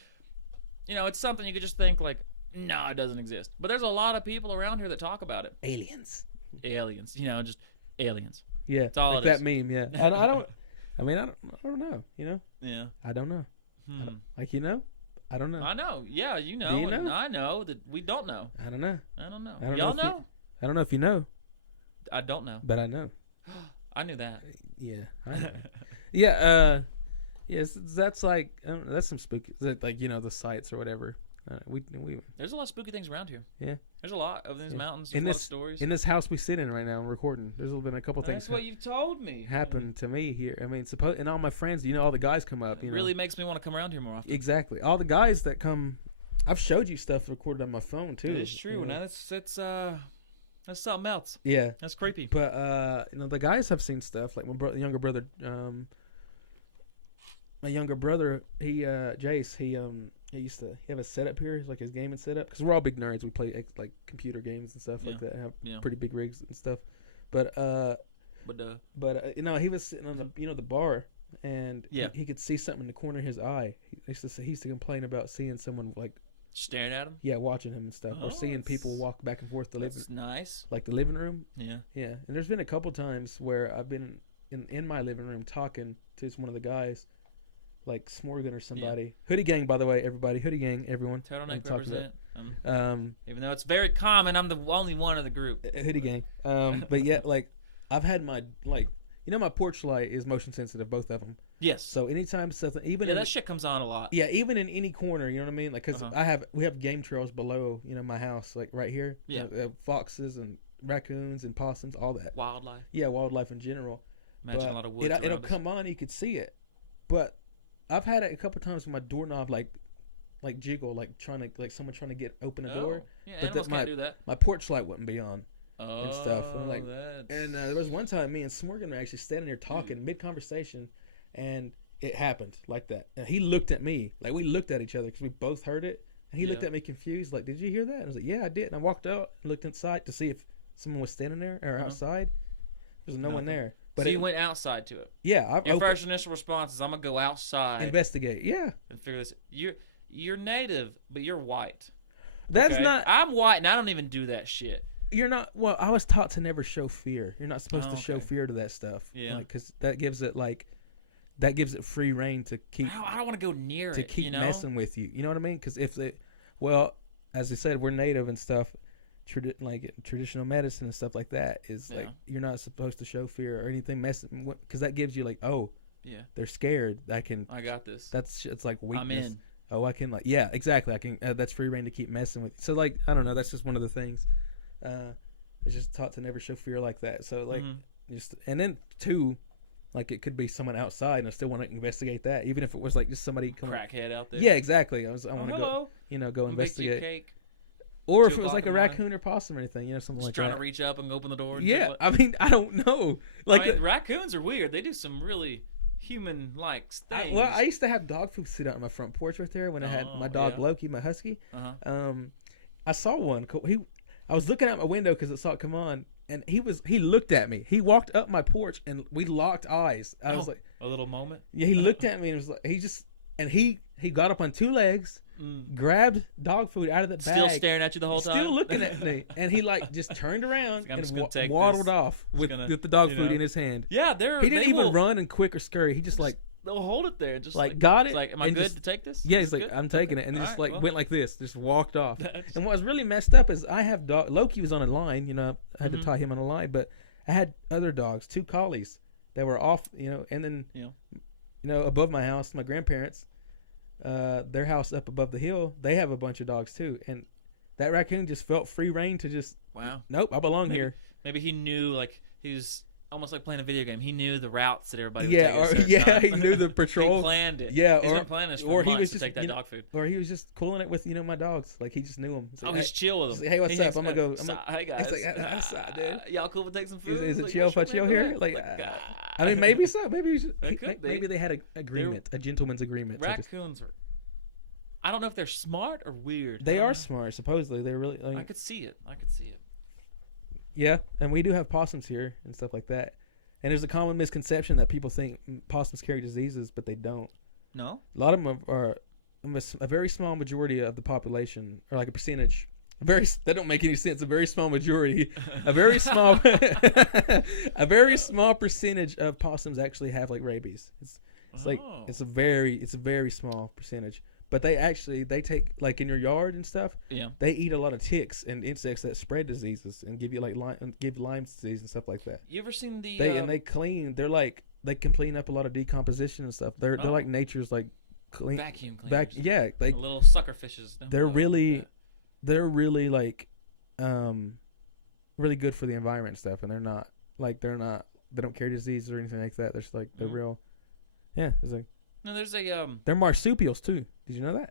something you could just think like, no, it doesn't exist. But there's a lot of people around here that talk about it. Aliens, just aliens. Yeah, that's all like it that is. meme. Yeah, and I don't know. Yeah, I don't know. I don't know. I know. Yeah, Do you know? And I know that we don't know. I don't know. Y'all know? I don't know if you know. I don't know. But I know. I knew that. Yeah, I know. Yeah, yes, that's like that's some spooky, like the sites or whatever. We There's a lot of spooky things around here. Yeah, there's a lot of these mountains. There's a lot of stories. In this house we sit in right now and recording, there's been a couple things. That's what you've told me. Happened to me here. I mean, and all my friends, all the guys come up. It really makes me want to come around here more often. Exactly, all the guys that come. I've showed you stuff recorded on my phone too. It's true. Now that's something else. Yeah, that's creepy. But the guys have seen stuff like my younger brother. My younger brother, Jace, he used to have a setup here. It's like his gaming setup, because we're all big nerds. We play like computer games and stuff like that. Have pretty big rigs and stuff. But he was sitting on the the bar, and he could see something in the corner of his eye. He used to complain about seeing someone like staring at him. Yeah, watching him and stuff, or seeing people walk back and forth the living. That's nice. Like the living room. Yeah. Yeah, and there's been a couple times where I've been in my living room talking to one of the guys. Like Smorgan or somebody. Yeah. Hoodie Gang, by the way, everybody. Hoodie Gang, everyone. Turtleneck represent. Even though it's very common, I'm the only one of the group. Hoodie Gang. But yet, like, I've had my, like, my porch light is motion sensitive, both of them. Yes. So anytime something, even that shit comes on a lot. Yeah, even in any corner, you know what I mean? Like, because we have game trails below, my house, like right here. Yeah. Foxes and raccoons and possums, all that. Wildlife. Yeah, wildlife in general. Imagine a lot of woods. It'll come on, you could see it, but I've had it a couple times with my doorknob like jiggle, like someone trying to get open a door. Yeah, but animals can't do that. My porch light wouldn't be on and stuff. And there was one time me and Smorgan were actually standing there talking mid conversation, and it happened like that. And he looked at me, like we looked at each other because we both heard it. And he looked at me confused, like, "Did you hear that?" And I was like, "Yeah, I did." And I walked out and looked inside to see if someone was standing there or outside. There's no one there. But you went outside to it. Yeah. Your first initial response is, "I'm gonna go outside, investigate." Yeah. And figure this. You're native, but you're white. That's not. I'm white, and I don't even do that shit. You're not. Well, I was taught to never show fear. You're not supposed to show fear to that stuff. Yeah. Because that gives it free reign to keep. I don't want to go near it. To keep messing with you. You know what I mean? Because as I said, we're native and stuff. Traditional medicine and stuff like that is like you're not supposed to show fear or anything messing, because that gives you they're scared. I got this. It's like weakness. I'm in. Oh, I can exactly. I can. That's free reign to keep messing with. So I don't know. That's just one of the things. It's just taught to never show fear like that. So and then two, it could be someone outside, and I still want to investigate that, even if it was just somebody coming. Crackhead out there. Yeah, exactly. I want to go. Go investigate. Bake you a cake. Or if it was like a raccoon or possum or anything, something just like trying that. to reach up and open the door. And yeah, I mean, I don't know. Like raccoons are weird. They do some really human-like things. I used to have dog food sit out on my front porch right there when I had my dog Loki, my husky. I saw one. I was looking out my window because it saw it come on, and he looked at me. He walked up my porch, and we locked eyes. I was like, a little moment. Yeah, he looked at me and was like, he got up on two legs. Grabbed dog food out of the bag. Still staring at you the whole time? Still looking at me. And he just turned around and waddled off with the dog food in his hand. Yeah, he didn't even run and quick or scurry. He just they'll hold it there. Just got it. Am I good to take this? Yeah, he's like, I'm taking it. And just went like this. Just walked off. And what was really messed up is I have Loki was on a line. I had to tie him on a line. But I had other dogs, 2 collies that were off, and then, above my house, my grandparents, their house up above the hill, they have a bunch of dogs too, and that raccoon just felt free reign to just nope, I belong here. Maybe he knew, he was almost like playing a video game. He knew the routes that everybody would take. He knew the patrol. He planned it. Yeah, he's been planning this for months to take that dog food. Or he was just cooling it with my dogs. Like he just knew them. Like, he's chill with them. Hey, what's up? I'm gonna go. Hey guys. It's like, what's up, dude? Y'all cool to take some food? Is it chill if I chill here? I mean, maybe so. Maybe maybe they had an agreement, a gentleman's agreement. Raccoons are. I don't know if they're smart or weird. They are smart, supposedly. They're really. I could see it. Yeah, and we do have possums here and stuff like that. And there's a common misconception that people think possums carry diseases, but they don't. No? A lot of them are a very small majority of the population, or like a percentage. That don't make any sense. A very small majority, a very small, a very small percentage of possums actually have rabies. It's a very small percentage. But they take in your yard and stuff. Yeah. They eat a lot of ticks and insects that spread diseases and give you Lyme disease and stuff like that. You ever seen the? They clean. They can clean up a lot of decomposition and stuff. They're like nature's clean vacuum cleaners. Yeah, the little sucker fishes. They're really really good for the environment and stuff. And they're not they don't carry disease or anything like that. They're just they're real. Yeah, it's like. No, there's a They're marsupials too. Did you know that?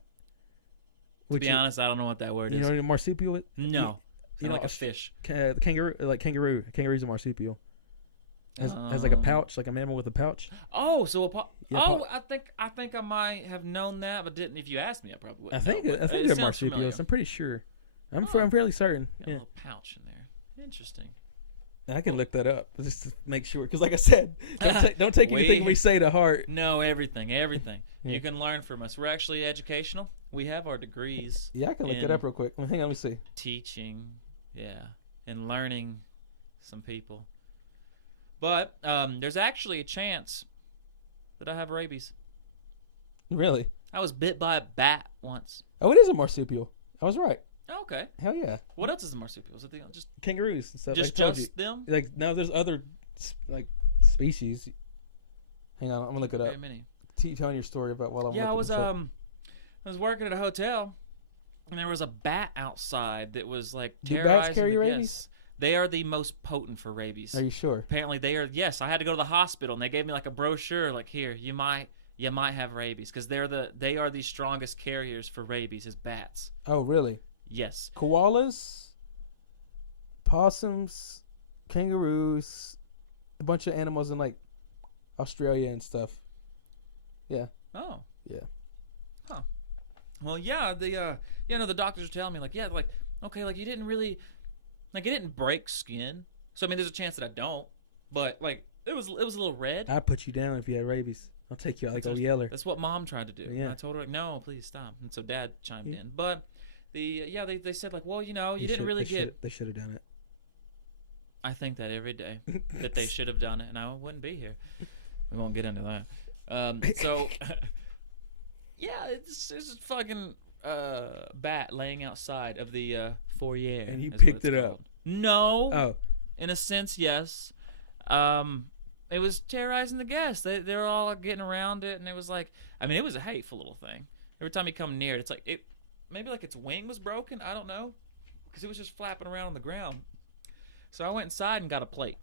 To be honest, I don't know what that word is. You know what a marsupial is? No. You know, like a fish. The kangaroo. Kangaroo's a marsupial. Has a pouch, like a mammal with a pouch. Oh, so I think I might have known that, but didn't. If you asked me, I probably wouldn't. I think they're marsupials. I'm pretty sure. I'm fairly certain. Got a little pouch in there. Interesting. I can look that up just to make sure, because like I said, don't take anything we say to heart. No, everything. Yeah. You can learn from us. We're actually educational. We have our degrees. Yeah, I can look it up real quick. Hang on, let me see. Teaching, and learning some people. But there's actually a chance that I have rabies. Really? I was bit by a bat once. Oh, it is a marsupial. I was right. Okay. Hell yeah. What else is a marsupial? Is it just kangaroos and stuff? Just them? No, there's other species. Hang on, I'm gonna look it up. Very many. Telling your story about while I'm looking I was working at a hotel, and there was a bat outside that was terrorizing. Do bats carry rabies? They are the most potent for rabies. Are you sure? Apparently they are. Yes, I had to go to the hospital, and they gave me a brochure. Here, you might have rabies, because they are the strongest carriers for rabies as bats. Oh, really? Yes. Koalas, possums, kangaroos, a bunch of animals in Australia and stuff. Yeah. Oh. Yeah. Huh. Well, yeah. The doctors are telling me okay, you didn't really, it didn't break skin. So I mean, there's a chance that I don't. But it was a little red. I'd put you down if you had rabies. I'll take you out like a yeller. That's what Mom tried to do. Yeah. And I told her no, please stop. And so Dad chimed in, but. They said well, you didn't really get. They should have done it. I think that every day that they should have done it, and I wouldn't be here. We won't get into that. So, it's a fucking bat laying outside of the foyer, and you picked it up. No. Oh. In a sense, yes. It was terrorizing the guests. They were all getting around it, and it was it was a hateful little thing. Every time you come near it, it's maybe its wing was broken. I don't know, because it was just flapping around on the ground. So I went inside and got a plate.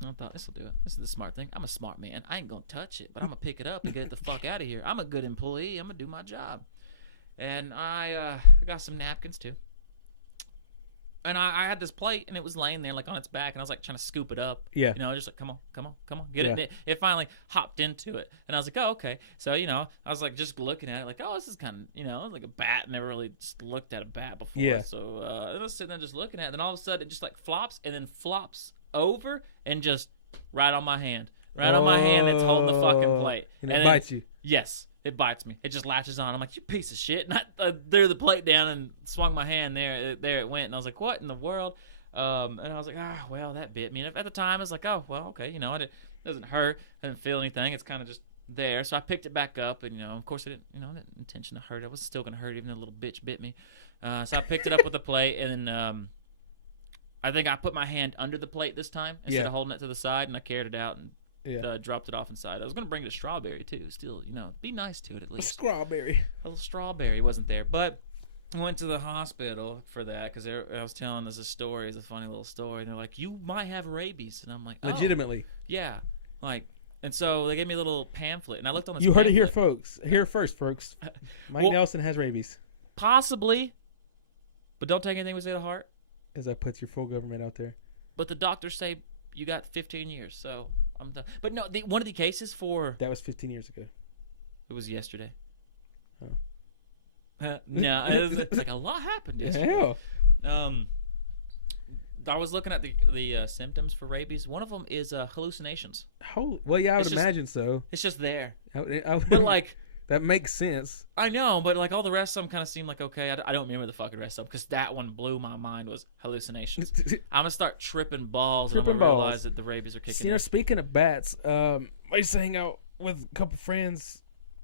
And I thought, this will do it. This is the smart thing. I'm a smart man. I ain't going to touch it, but I'm going to pick it up and get it the fuck out of here. I'm a good employee. I'm going to do my job. And I got some napkins, too. And I had this plate, and it was laying there like on its back, and I was like trying to scoop it up. Yeah. You know, just like, come on, get it. And it finally hopped into it, and I was like, oh, okay. So, you know, I was like just looking at it, like, oh, this is kind of, you know, like a bat. Never really just looked at a bat before. Yeah. So I was sitting there just looking at it, and then all of a sudden it just like flops, and then flops over, and just right on my hand. Right on my hand that's holding the fucking plate. And it bites you. Yes. It bites me. It just latches on. I'm like, you piece of shit. And I threw the plate down and swung my hand there. There it went. And I was like, what in the world? And I was like, well, that bit me. And at the time, I was like, oh, well, okay. You know, it doesn't hurt. I didn't feel anything. It's kind of just there. So I picked it back up. And, you know, of course, I didn't intention to hurt it. I was still going to hurt it, even though the little bitch bit me. So I picked it up with the plate. And then I think I put my hand under the plate this time instead of holding it to the side. And I carried it out and dropped it off inside. I was going to bring it a strawberry, too. Still, you know, be nice to it at least. A strawberry. A little strawberry wasn't there. But I went to the hospital for that because I was telling us a story. It's a funny little story. And they're like, you might have rabies. And I'm like, oh. Legitimately. Yeah. Like, and so they gave me a little pamphlet. And I looked on this You heard pamphlet. it here, folks. Here first, folks. Mike Nelson has rabies. Possibly. But don't take anything we say to heart. As that puts your full government out there. But the doctors say you got 15 years, so I'm done. But no, one of the cases for... That was 15 years ago. It was yesterday. Oh. No, it's like a lot happened yesterday. Hell. I was looking at the symptoms for rabies. One of them is hallucinations. Well, yeah, I would imagine so. It's just there. I would, but like... That makes sense. I know, but like all the rest of them kind of seem like okay. I don't remember the fucking rest of them because that one blew my mind was hallucinations. I'm going to start tripping balls and I'm going to realize that the rabies are kicking in. You know, speaking of bats, I used to hang out with a couple friends,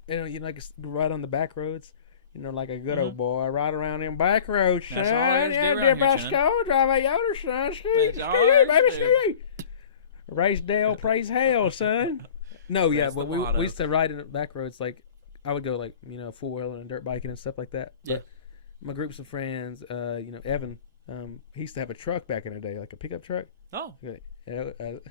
you know, like ride on the back roads. You know, like a good old boy. I ride around them back roads, son. That's all I do around here, son. Drive a Yoder, son. Baby. Race Dale, praise hell, son. No, yeah, but we used to ride in the back roads. Like, I would go, like, you know, four-wheeling and dirt biking and stuff like that. But yeah. My groups of friends, you know, Evan, he used to have a truck back in the day, like a pickup truck. Oh. It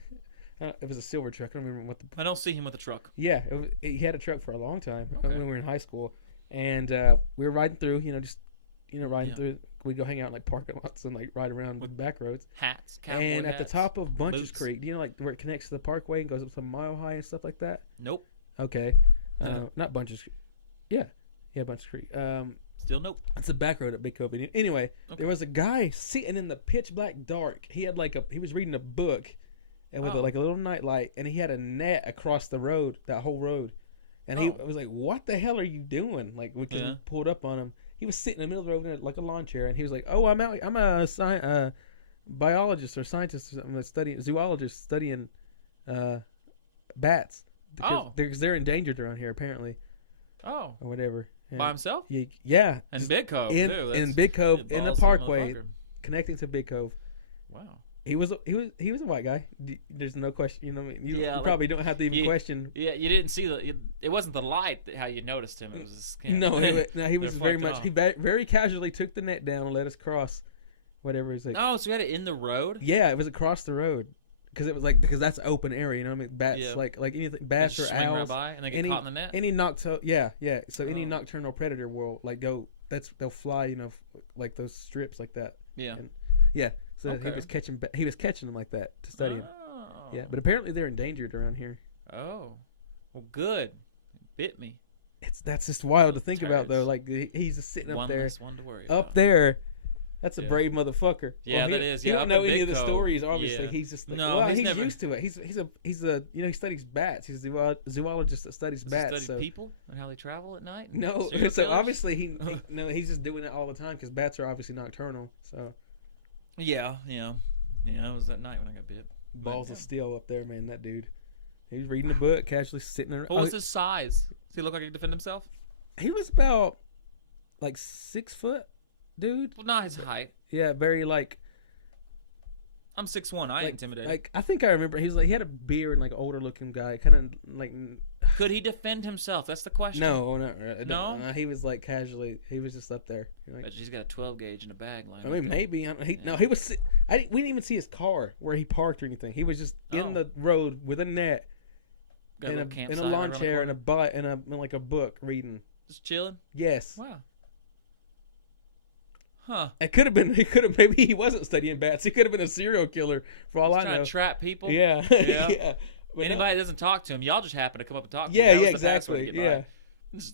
was a silver truck. I don't remember what I don't see him with a truck. Yeah, he had a truck for a long time when we were in high school. And we were riding through, you know, just, you know, riding through. We'd go hang out in, like, parking lots and, like, ride around with back roads. Hats, cowboy And at hats, the top of Bunches boots. Creek, do you know, like, where it connects to the parkway and goes up to Mile High and stuff like that? Nope. Okay. Not Bunches Creek. Yeah, Bunches Creek. Still nope. It's a back road at Big Cove. Anyway, there was a guy sitting in the pitch black dark. He had he was reading a book, and with like a little night light, and he had a net across the road, that whole road. And he was like, "What the hell are you doing?" Like we pulled up on him. He was sitting in the middle of the road in like a lawn chair, and he was like, "Oh, I'm a biologist or scientist. I'm a zoologist studying bats because they're endangered around here apparently." Oh, or whatever. By himself? Yeah. In Big Cove, too. In Big Cove, in the parkway, connecting to Big Cove. Wow. He was a white guy. There's no question. You know what I mean? You probably don't have to even question. Yeah, you didn't see it wasn't the light how you noticed him. It was his skin. No, he was very much. He very casually took the net down and let us cross. Whatever he's like. Oh, so you had it in the road? Yeah, it was across the road. Because that's open area, you know what I mean? Bats, like anything, bats or owls. Right by and they get caught in the net? Any nocturnal, So any nocturnal predator will, like, they'll fly, you know, like those strips like that. Yeah. And, so he was catching them like that to study them. Yeah, but apparently they're endangered around here. Oh. Well, good. It bit me. That's just wild to think about, though. Like, he's just sitting up there. One to worry about. Up there. That's a brave motherfucker. Yeah, that is. He don't know any of the stories. Obviously, he's just like, he's never... used to it. He's a you know, he studies bats. He's a zoologist that studies bats. Study people and how they travel at night. No, so obviously he's just doing it all the time because bats are obviously nocturnal. So yeah. It was that night when I got bit. Balls of steel up there, man. That dude. He was reading a book, casually sitting there. What was his size? Does he look like he could defend himself? He was about like 6 foot. Dude, well, not his height. Yeah, very like. I'm 6'1". I ain't intimidated. Like I think I remember he had a beard and like older looking guy, kind of like. Could he defend himself? That's the question. No, not really. No, he was like casually. He was just up there. Like, but he's got a 12 gauge in a bag. I mean, maybe. No, he was. We didn't even see his car where he parked or anything. He was just in the road with a net, in a lawn chair and a book reading. Just chilling. Yes. Wow. Huh. It could have been. Maybe he wasn't studying bats. He could have been a serial killer for all I know. Trying to trap people. Yeah. Yeah. But anybody that doesn't talk to him, y'all just happen to come up and talk to yeah, him. yeah, exactly. Yeah.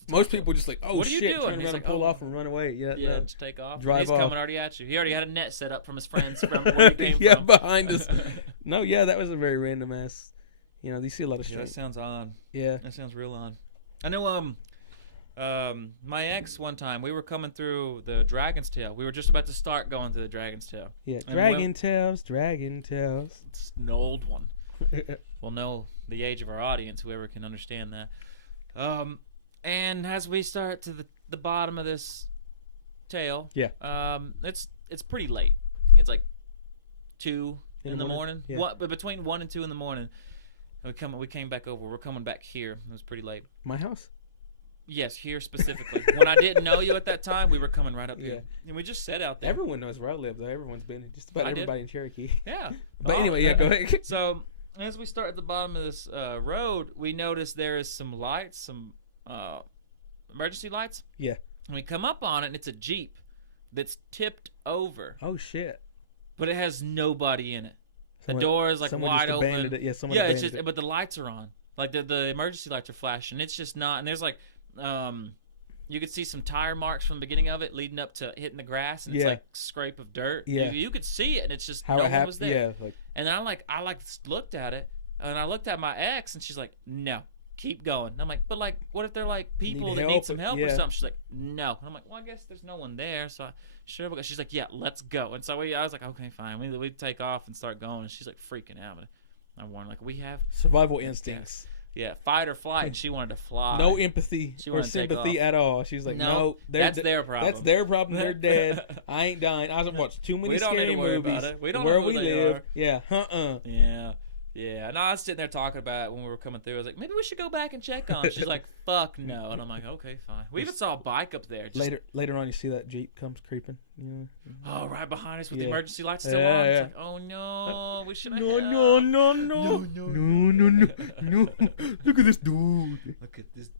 Most people just like, oh what are you shit, doing? turn around and pull off and run away. Yeah, yeah, no. just take off. Drive He's off. coming already at you. He already had a net set up from his friends from where he came yeah, from. behind us. No, yeah, that was a very random ass. You see a lot of shit. That sounds odd. Yeah, that sounds real odd. I know. My ex one time we were coming through the Dragon's Tail. We were just about to start going through the Dragon's Tail. Yeah, Dragon Tales. It's an old one. We'll know the age of our audience, whoever can understand that. And as we start to the bottom of this tail, it's pretty late. It's like 2 in the morning. Yeah. But between 1 and 2 in the morning, we came back over. We're coming back here. It was pretty late. My house? Yes, here specifically. When I didn't know you at that time, we were coming right up here. And we just sat out there. Everyone knows where I live, though. Everyone's been. Just about everybody in Cherokee. Yeah. But anyway, yeah, go ahead. So as we start at the bottom of this road, we notice there is some lights, some emergency lights. Yeah. And we come up on it, and it's a Jeep that's tipped over. Oh, shit. But it has nobody in it. The door is like wide open. It. Yeah, it's just, but the lights are on. Like the emergency lights are flashing. It's just not, and there's like, you could see some tire marks from the beginning of it leading up to hitting the grass, and it's like scrape of dirt. Yeah. You could see it, and it's just how no it one was there. Yeah. And then I looked at it, and I looked at my ex, and she's like, no. Keep going. And I'm like, but like, what if they're like people that need some help or something? She's like, no. And I'm like, well, I guess there's no one there. So she's like, yeah, let's go. And so I was like, okay, fine. We take off and start going. And she's like freaking out. And I warned like, we have survival instincts. Yeah, fight or flight. And she wanted to fly. No empathy or sympathy at all. She's like, no, that's their problem. That's their problem. They're dead. I ain't dying. I watched too many scary movies. We don't where know who we they live. are. Yeah. Yeah. Yeah, and I was sitting there talking about it when we were coming through. I was like, maybe we should go back and check on him. She's like, fuck no. And I'm like, okay, fine. We even saw a bike up there. Later on, you see that Jeep comes creeping. Yeah. Oh, right behind us with the emergency lights still on. It's like, oh no, we should have No. Look at this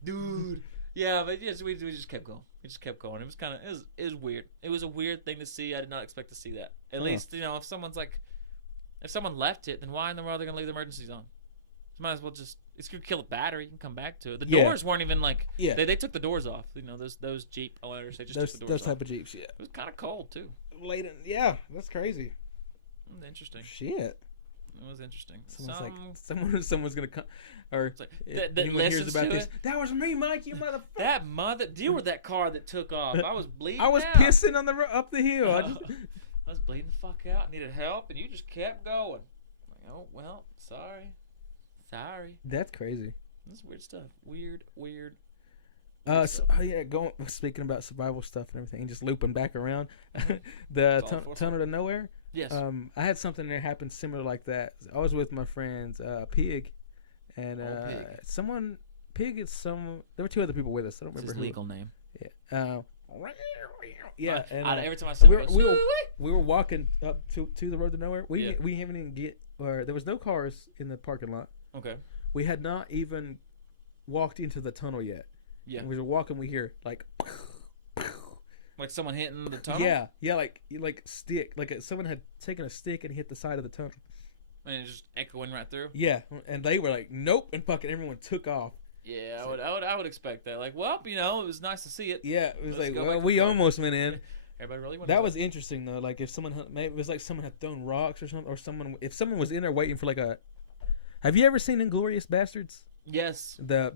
dude. Yeah, but yes, we just kept going. We just kept going. It was kind of, it was weird. It was a weird thing to see. I did not expect to see that. At least, if someone left it, then why in the world are they going to leave the emergencies on? Might as well just, it's going to kill a battery. You can come back to it. The doors weren't even like, they took the doors off. Those Jeep owners, they just took the doors off. Those off. type of Jeeps, yeah. It was kind of cold, too. That's crazy. Interesting. Shit. It was interesting. Someone's going to come, or like, anyone hears about this. That was me, Mike, you motherfucker. Deal with that car that took off. I was bleeding I was out. pissing up the hill. I was bleeding the fuck out. Needed help, and you just kept going. I'm like, oh well, sorry. That's crazy. This is weird stuff. Weird. Speaking about survival stuff and everything, just looping back around, the tunnel to nowhere. Yes. I had something that happened similar like that. I was with my friends, Pig, and Pig is someone. There were 2 other people with us. I don't remember his legal name. Yeah. Yeah, and every time I said we were walking up to the road to nowhere. We haven't even there was no cars in the parking lot. Okay. We had not even walked into the tunnel yet. Yeah. And we were walking. We hear like someone hitting the tunnel. Yeah, like stick, like someone had taken a stick and hit the side of the tunnel. And it just echoing right through. Yeah, and they were like, nope, and fucking everyone took off. Yeah, I would expect that. Like, well, it was nice to see it. Yeah, it was like, well, we almost went in. Everybody really went. That was interesting though. Like if maybe it was like someone had thrown rocks or something, or if someone was in there waiting for like a. Have you ever seen Inglourious Bastards? Yes. The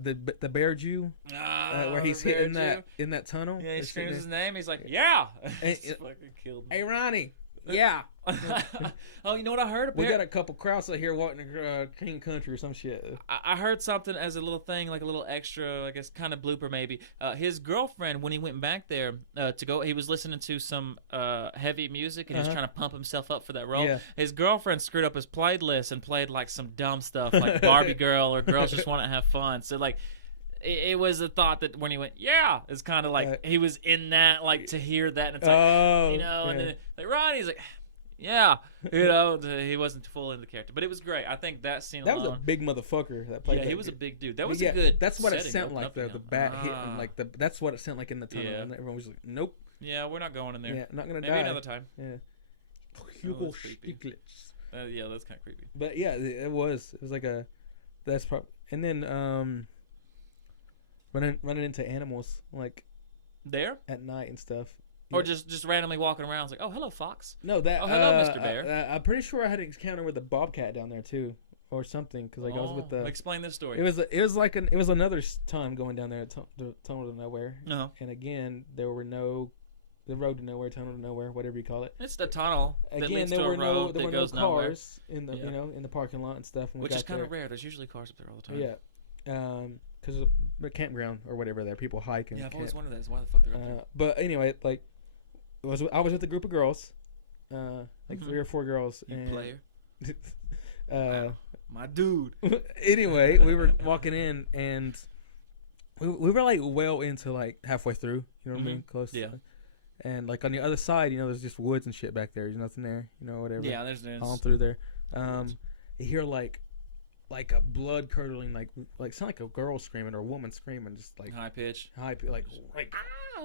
bear Jew, where he's hitting in that tunnel. Yeah, he screams his name. He's like, yeah. Fucking killed me. Hey, Ronnie. Yeah. Oh, you know what I heard? We got a couple Krause out here walking King Country or some shit. I heard something as a little thing, like a little extra, I guess, kind of blooper maybe. His girlfriend, when he went back there to go, he was listening to some heavy music and he was trying to pump himself up for that role. Yeah. His girlfriend screwed up his playlist and played like some dumb stuff, like Barbie Girl or Girls Just Want to Have Fun. So like. It was a thought that when he went, yeah, it's kind of like he was in that, like to hear that, and it's like, and then like Ronnie's like, yeah, he wasn't full into the character, but it was great. I think that scene. That was a big motherfucker that played. Yeah, he was a big dude. That was a good. That's what it setting, sounded like though. The bat hitting, like that's what it sounded like in the tunnel, and everyone was like, nope. Yeah, we're not going in there. Yeah, not gonna Maybe die. another time. Yeah. Hugo Stiglitz. Yeah, that's kind of creepy. But yeah, it was like a. That's probably. And then running into animals like there at night and stuff. Or just randomly walking around. It's like, oh, hello, fox. No, that. Oh, hello, Mr. Bear. I'm pretty sure I had an encounter with a bobcat down there too, or something. Because like I was with the. Explain this story. It was another time going down there, the tunnel to nowhere. Uh-huh. And again, there were the road to nowhere, tunnel to nowhere, whatever you call it. It's the tunnel. Again, that leads there to were a road no that goes cars in the nowhere. in the parking lot and stuff. Which is kind of rare. There's usually cars up there all the time. Yeah, because of a campground or whatever there, people hike and I've always wondered that. Why the fuck they're up there? But anyway, like. I was with a group of girls, like 3 or 4 girls. You and, player. Wow. My dude. Anyway, we were walking in and we were like well into like halfway through. You know what I mean? Close. Yeah. And like on the other side, there's just woods and shit back there. There's nothing there. Whatever. Yeah, there's all through there. You hear like a blood curdling like sound like a girl screaming or a woman screaming, just like high pitch, like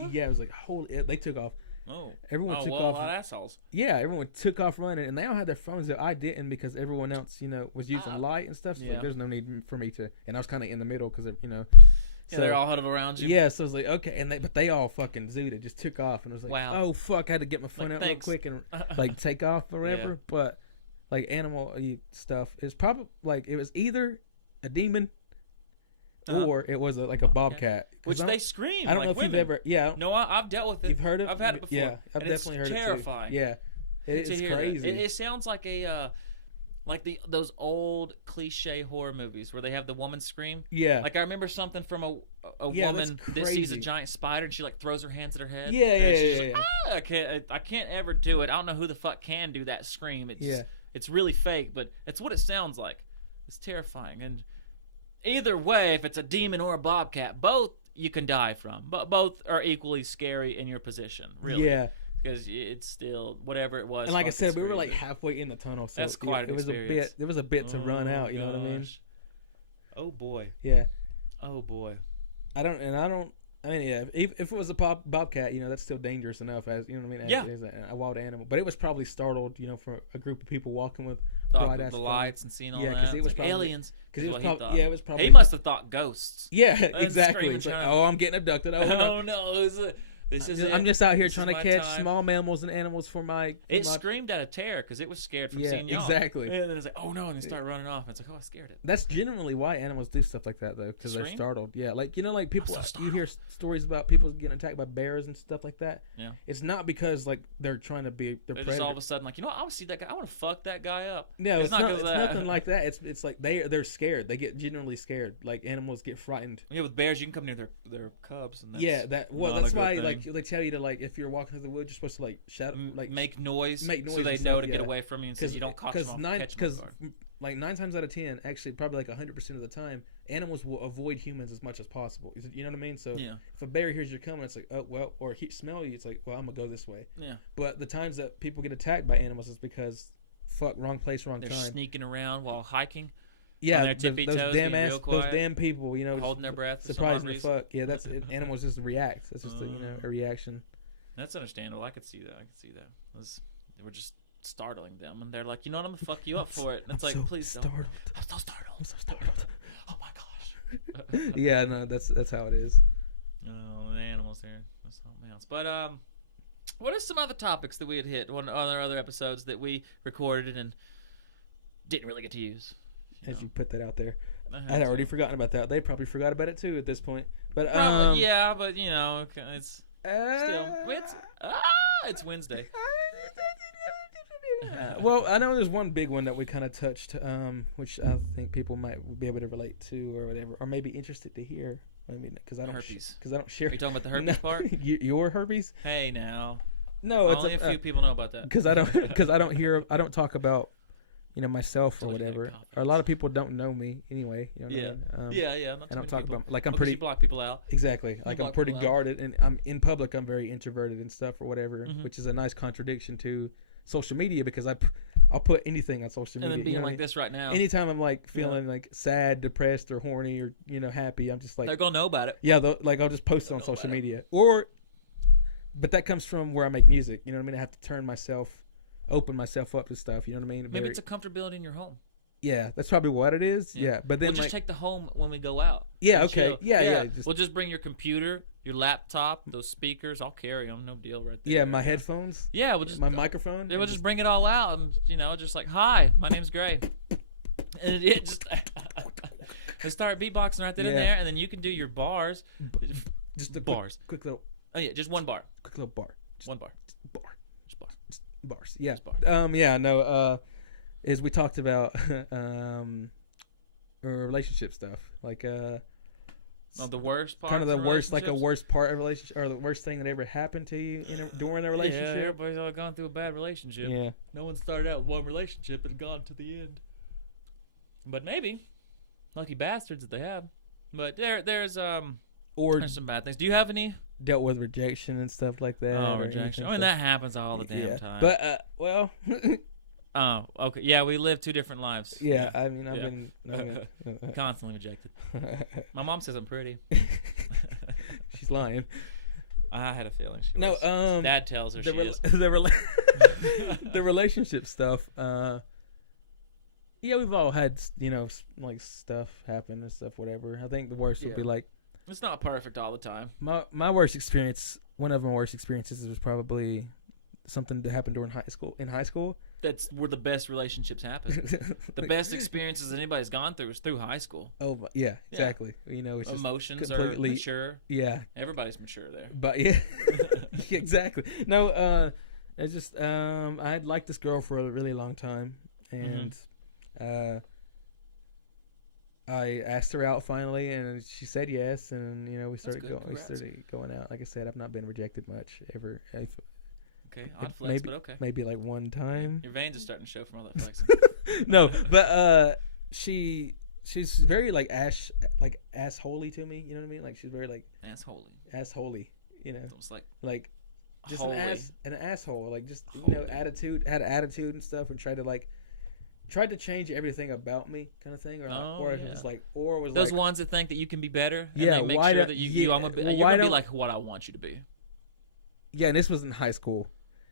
yeah. It was like holy. They took off. Oh, everyone took off. A lot of assholes. Yeah, everyone took off running, and they all had their phones. That I didn't because everyone else, was using light and stuff. So like, there's no need for me to. And I was kind of in the middle because So, they're all huddled around you. Yeah, so I was like, okay, but they all fucking zooted, just took off, and I was like, wow. Oh fuck, I had to get my phone out real quick and like take off or whatever. Yeah. But like animal stuff is probably like it was either a demon. Or it was a bobcat. Which they scream. I don't know if you've ever. Yeah. No, I've dealt with it. You've heard it? I've had it before. Yeah, I've definitely heard it too. It's terrifying. Yeah. It's crazy. It sounds like those old cliche horror movies where they have the woman scream. Yeah. Like I remember something from a woman that sees a giant spider and she like throws her hands at her head. Yeah. I can't ever do it. I don't know who the fuck can do that scream. It's really fake, but it's what it sounds like. It's terrifying. And either way, if it's a demon or a bobcat, both you can die from. But both are equally scary in your position, really. Yeah. Because it's still whatever it was. And like I said, we were like halfway in the tunnel, so that's quite an experience. There was a bit to run out. You know what I mean? Oh boy. Yeah. Oh boy. I mean, yeah. If it was a bobcat, that's still dangerous enough as you know what I mean. As a wild animal, but it was probably startled, for a group of people walking with bright ass the lights and seeing all that. Yeah, because it was probably aliens. Because it was probably. He must have thought ghosts. Yeah, exactly. It's like, I'm getting abducted. Oh no! I'm just out here trying to catch small mammals and animals for my. It screamed out of terror because it was scared from seeing y'all. Exactly. And then it's like, oh no, and they start running off. And it's like, oh, I scared it. That's generally why animals do stuff like that, though, because they're startled. Yeah, like like people. You hear stories about people getting attacked by bears and stuff like that. Yeah. It's not because like they're trying to be. They're just all of a sudden like, I want to see that guy. I want to fuck that guy up. No, it's nothing like that. It's like they're scared. They get generally scared. Like animals get frightened. Yeah, with bears you can come near their cubs and that's why like they tell you to like if you're walking through the woods you're supposed to like shout like make noise so they know to get away from you and so you don't catch them off. Because like 9 times out of 10, actually probably like 100% of the time, animals will avoid humans as much as possible. You know what I mean? So if a bear hears you're coming, it's like, oh well, or he smell you, it's like, well, I'm gonna go this way. Yeah. But the times that people get attacked by animals is because wrong place, wrong time. They're sneaking around while hiking. Yeah, on their tippy toes, those damn people, holding their breath, surprising the fuck. Yeah, that's it. Animals just react. That's just a reaction. That's understandable. I could see that. We're just startling them, and they're like, I'm gonna fuck you up for it. And it's like, please don't. I'm so startled. Oh my gosh. Yeah, no, that's how it is. Oh, the animals there. That's something else. But what are some other topics that we had hit on other episodes that we recorded and didn't really get to use? As you put that out there, I'd already forgotten about that. They probably forgot about it too at this point. But yeah, but it's still it's Wednesday. Well, I know there's one big one that we kind of touched, which I think people might be able to relate to or whatever, or maybe interested to hear. I mean, because I don't herpes. Because I don't share. Are you talking about the herpes part? Your herpes? Hey, now. No, it's only a few people know about that. Because I don't talk about myself or whatever. Or a lot of people don't know me anyway. You know what I mean? Yeah. I don't talk about like I'm pretty. pretty. You block people out. Exactly. Like I'm pretty guarded, and I'm in public. I'm very introverted and stuff or whatever, which is a nice contradiction to social media because I'll put anything on social media. And then being like this right now. Anytime I'm like feeling like sad, depressed, or horny, or happy, I'm just like they're gonna know about it. Yeah, like I'll just post it on social media, or but that comes from where I make music. You know what I mean? I have to open myself up to stuff. You know what I mean? Maybe it's a comfortability in your home. Yeah, that's probably what it is. Yeah, but then we'll just take the home when we go out. Yeah, okay. Chill. Yeah. We'll just bring your computer, your laptop, those speakers. I'll carry them. No deal right there. Yeah, my headphones. Yeah, we'll just my microphone. We'll just bring it all out and just like, hi, my name's Grae. And it just and start beatboxing right then and there, and then you can do your bars. Just the bars. Quick little. Oh yeah, just one bar. Quick little bar. One bar. Just bars. Yeah. Just bars. Is we talked about relationship stuff, like the worst part. Kind of the worst, like a worst part of a relationship, or the worst thing that ever happened to you during a relationship. Yeah, everybody's all gone through a bad relationship. Yeah. No one started out with one relationship and gone to the end. But maybe. Lucky bastards that they have. But there's some bad things. Do you have any? Dealt with rejection and stuff like that. Oh, rejection. I mean, that happens all the damn time. But, oh, okay. Yeah, we live two different lives. Yeah, I mean, I've been constantly rejected. My mom says I'm pretty. She's lying. I had a feeling she was. Dad tells her she is. The relationship stuff. Yeah, we've all had, like stuff happen and stuff, whatever. I think the worst would be like. It's not perfect all the time. My worst experience, one of my worst experiences was probably something that happened during high school. That's where the best relationships happen. The best experiences anybody's gone through is through high school. Oh, yeah, exactly. It's emotions are mature. Yeah. Everybody's mature there. But yeah, exactly. No, it's just I had liked this girl for a really long time, and I asked her out finally, and she said yes, and we started going out. Like I said, I've not been rejected much ever. Okay, odd flex, but okay. Maybe like one time. Your veins are starting to show from all that flexing. No, but she's very like assholey to me. You know what I mean? Like she's very like assholey. Almost like just holy. an asshole. Like just Holy. had attitude and stuff, and tried to change everything about me, kind of thing, or was those ones that think that you can be better. And yeah, they make sure that you're gonna be like what I want you to be. Yeah, and this was in high school,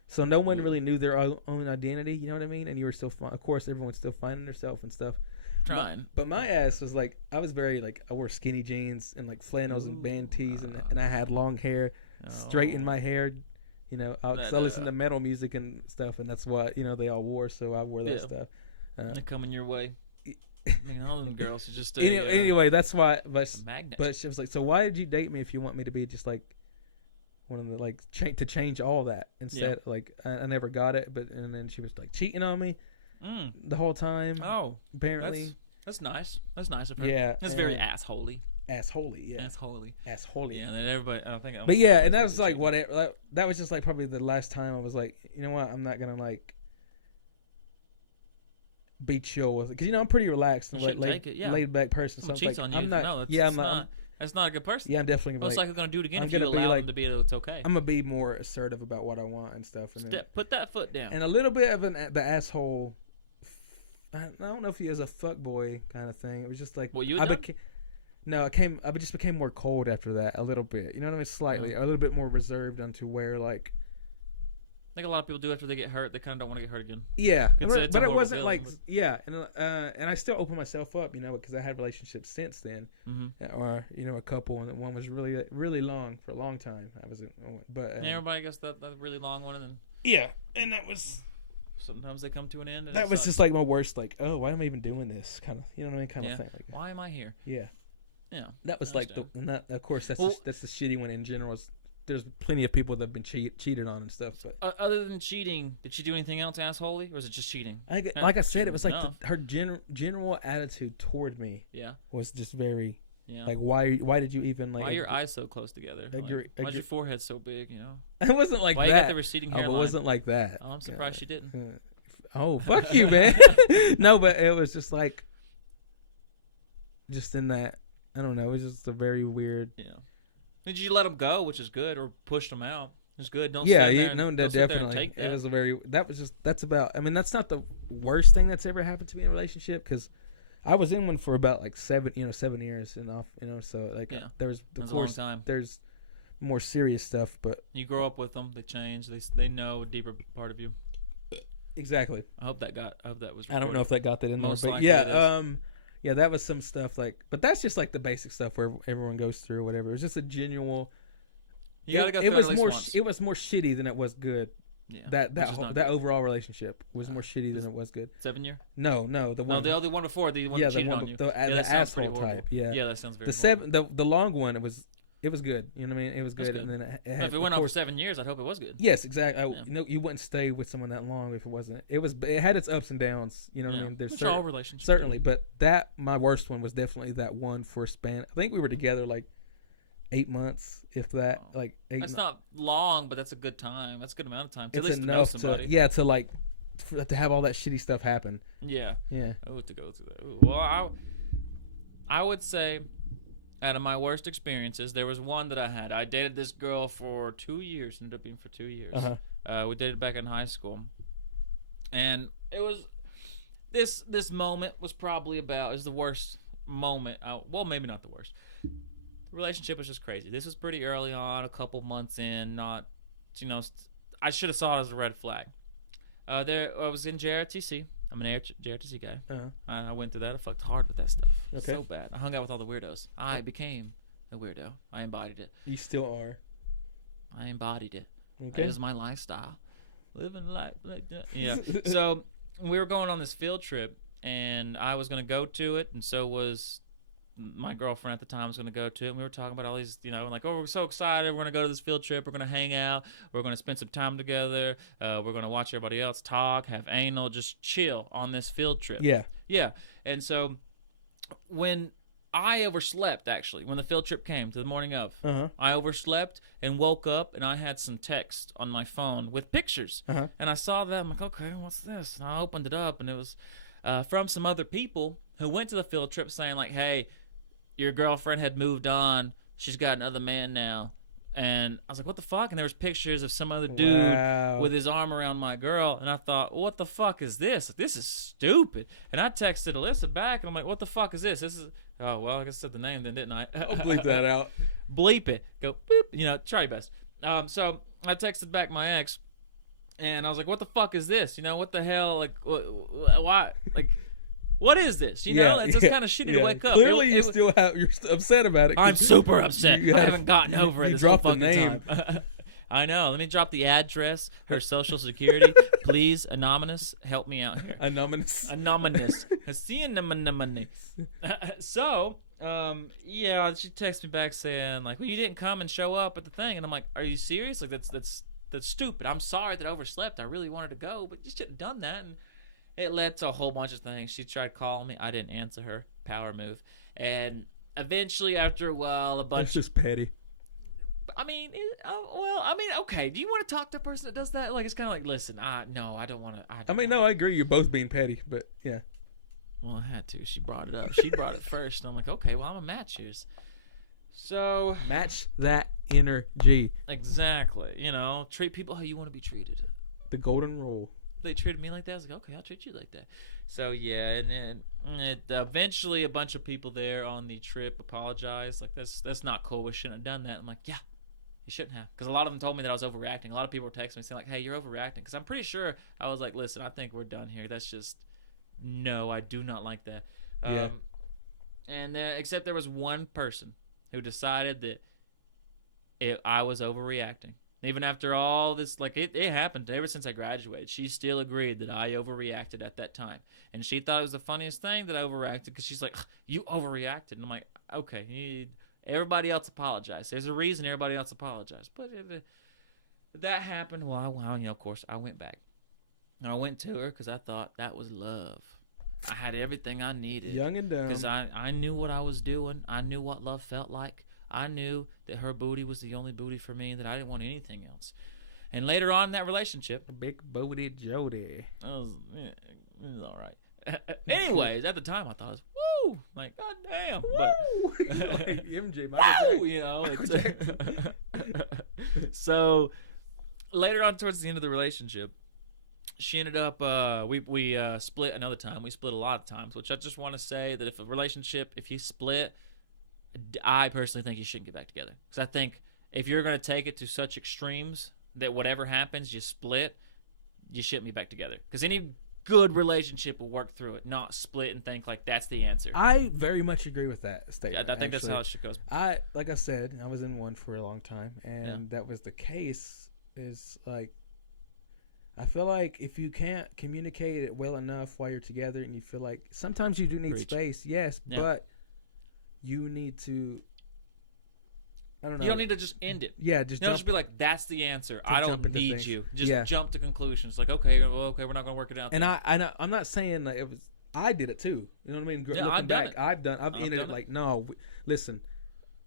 so no one really knew their own identity. You know what I mean? And you were still, of course, everyone's still finding themselves and stuff. Trying. But my ass was like, I was very like, I wore skinny jeans and like flannels and band tees, and I had long hair, straighten my hair. I listened to metal music and stuff, and that's what they all wore, so I wore that stuff. They're coming your way. I mean, all of them girls are just anyway. That's why. But she was like, "So why did you date me if you want me to be just like one of the to change all that instead?" Like I never got it, and then she was like cheating on me the whole time. Oh, apparently that's nice. That's nice of her. Yeah, that's very assholey. Assholey, yeah. Assholey. Yeah, and then everybody. I think. But yeah, and that was like that was just like probably the last time I was like, you know what, I'm not gonna like be chill with it, because I'm pretty relaxed and laid back person. So cheats like, on you. I'm not. No, that's not a good person. Yeah, I'm definitely gonna most likely gonna do it again I'm if you gonna allow them to be. It's okay. I'm gonna be more assertive about what I want and stuff. And put that foot down. And a little bit of the asshole. I don't know if he is a fuckboy kind of thing. It was just like I just became more cold after that a little bit. You know what I mean? Slightly, a little bit more reserved onto where like. I think a lot of people do after they get hurt. They kind of don't want to get hurt again. Yeah, but it wasn't like and I still opened myself up, because I had relationships since then, or a couple, and one was really really long for a long time. I was, everybody gets that really long one, and then and that was sometimes they come to an end. And that was just like my worst, like, oh, why am I even doing this kind of, you know what I mean, kind of thing. Like, why am I here? Yeah, that was like and that, of course, that's the shitty one in general. There's plenty of people that have been cheated on and stuff. But other than cheating, did she do anything else assholey, or was it just cheating? Like I said, it was like her general attitude toward me. Was just very. Like why did you even like? Why are your eyes so close together? Why's your forehead so big? It wasn't like why that. Why you got the receding hairline? It wasn't like that. Oh, I'm surprised she didn't. Oh, fuck you, man. No, but it was just like, just in that. I don't know. It was just a very weird. Did you let them go, which is good, or pushed them out? It's good. Don't definitely. Take that. It was that's about. I mean, that's not the worst thing that's ever happened to me in a relationship, because I was in one for about like 7 years and off. So like there was of course a long time. There's more serious stuff. But you grow up with them, they change, they know a deeper part of you. Exactly. I hope that was recorded. I don't know if that got that in Most there, but likely it is. yeah, that was some stuff like, but that's just like the basic stuff where everyone goes through or whatever. It was just a genuine. You gotta go through it was at least more. once. It was more shitty than it was good. Yeah, That overall relationship was more shitty than it was good. 7 year? No, the one. No, the other one before, the one that cheated on you. The asshole type. Yeah, that sounds very. The long one. It was good. You know what I mean? It was good. And then it had, if it went on for 7 years, I'd hope it was good. Yes, exactly. You wouldn't stay with someone that long if it wasn't. It had its ups and downs. You know what I mean? There's all relationships. Certainly, but my worst one was definitely that one for a span. I think we were together like 8 months, if that. Like 8. That's not long, but that's a good time. That's a good amount of time. It's at least enough to know somebody. to have all that shitty stuff happen. Yeah. Yeah. Oh, to go through that. Ooh, well, I would say, out of my worst experiences, there was one that I had. I dated this girl for 2 years. Ended up being for 2 years. We dated back in high school, and it was this moment was probably the worst moment. Well, maybe not the worst. The relationship was just crazy. This was pretty early on, a couple months in. Not, I should have saw it as a red flag. I was in JRTC. I'm an JRTC guy. I went through that. I fucked hard with that stuff. Okay. So bad. I hung out with all the weirdos. I became a weirdo. I embodied it. You still are. I embodied it. Okay. It was my lifestyle. Living life like that. Yeah. So we were going on this field trip, and I was going to go to it, and so was my girlfriend at the time was going to go to it. And we were talking about all these, like, oh, we're so excited. We're going to go to this field trip. We're going to hang out. We're going to spend some time together. We're going to watch everybody else talk, have anal, just chill on this field trip. Yeah. Yeah. And so when I overslept, actually, when the field trip came to the morning of, I overslept and woke up, and I had some text on my phone with pictures. And I saw that. I'm like, okay, what's this? And I opened it up, and it was from some other people who went to the field trip saying, like, hey, your girlfriend had moved on. She's got another man now. And I was like, what the fuck? And there was pictures of some other dude with his arm around my girl. And I thought, what the fuck is this? This is stupid. And I texted Alyssa back, and I'm like, what the fuck is this? This is, oh, well, I guess I said the name then, didn't I? I'll bleep that out. Bleep it. Go, boop. Try your best. So I texted back my ex, and I was like, what the fuck is this? What the hell? Like, why? Like, what is this? It's just kind of shitty to wake up. Clearly, you're still upset about it. I'm super upset. I haven't gotten over it. You dropped the name. I know. Let me drop the address, her social security. Please, anonymous, help me out here. Anonymous. So, she texted me back saying, like, well, you didn't come and show up at the thing. And I'm like, are you serious? Like, that's stupid. I'm sorry that I overslept. I really wanted to go, but you shouldn't have done that. And it led to a whole bunch of things. She tried calling me. I didn't answer her. Power move. And eventually, after a while, a bunch. It's just petty. Okay. Do you want to talk to a person that does that? Like, it's kind of like, listen, no, I don't want to. I agree. You're both being petty, but yeah. Well, I had to. She brought it up. She brought it first. And I'm like, okay, well, I'm a match yours. So. Match that energy. Exactly. Treat people how you want to be treated. The golden rule. They treated me like that. I was like, okay, I'll treat you like that. So, yeah, and then eventually a bunch of people there on the trip apologized. Like, that's not cool. We shouldn't have done that. I'm like, yeah, you shouldn't have. Because a lot of them told me that I was overreacting. A lot of people were texting me saying, like, hey, you're overreacting. Because I'm pretty sure I was like, listen, I think we're done here. That's just, no, I do not like that. Yeah. And except there was one person who decided that I was overreacting. Even after all this, like, it happened ever since I graduated. She still agreed that I overreacted at that time. And she thought it was the funniest thing that I overreacted because she's like, you overreacted. And I'm like, okay, everybody else apologized. There's a reason everybody else apologized. But if that happened, well, of course, I went back. And I went to her because I thought that was love. I had everything I needed. Young and dumb. Because I knew what I was doing. I knew what love felt like. I knew that her booty was the only booty for me, that I didn't want anything else. And later on in that relationship, big booty Jody. It was all right. Anyways, at the time I thought, it was, woo, like, god damn. Woo! But, like MJ, Michael Jackson. So later on towards the end of the relationship, she ended up, we split another time. We split a lot of times, which I just want to say that if you split, I personally think you shouldn't get back together. Because I think if you're going to take it to such extremes that whatever happens, you split, you ship me back together. Because any good relationship will work through it, not split and think like that's the answer. I very much agree with that statement. I think that's how it should go. Like I said, I was in one for a long time, and that was the case. Is like, I feel like if you can't communicate it well enough while you're together, and you feel like sometimes you do need space, yes, but you need to. I don't know. You don't need to just end it. Yeah, just be like, that's the answer. I don't need you. Just jump to conclusions. Like, okay, we're not going to work it out. And I'm not saying that it was. I did it too. You know what I mean? Yeah, Looking back, I've ended it like, no, listen,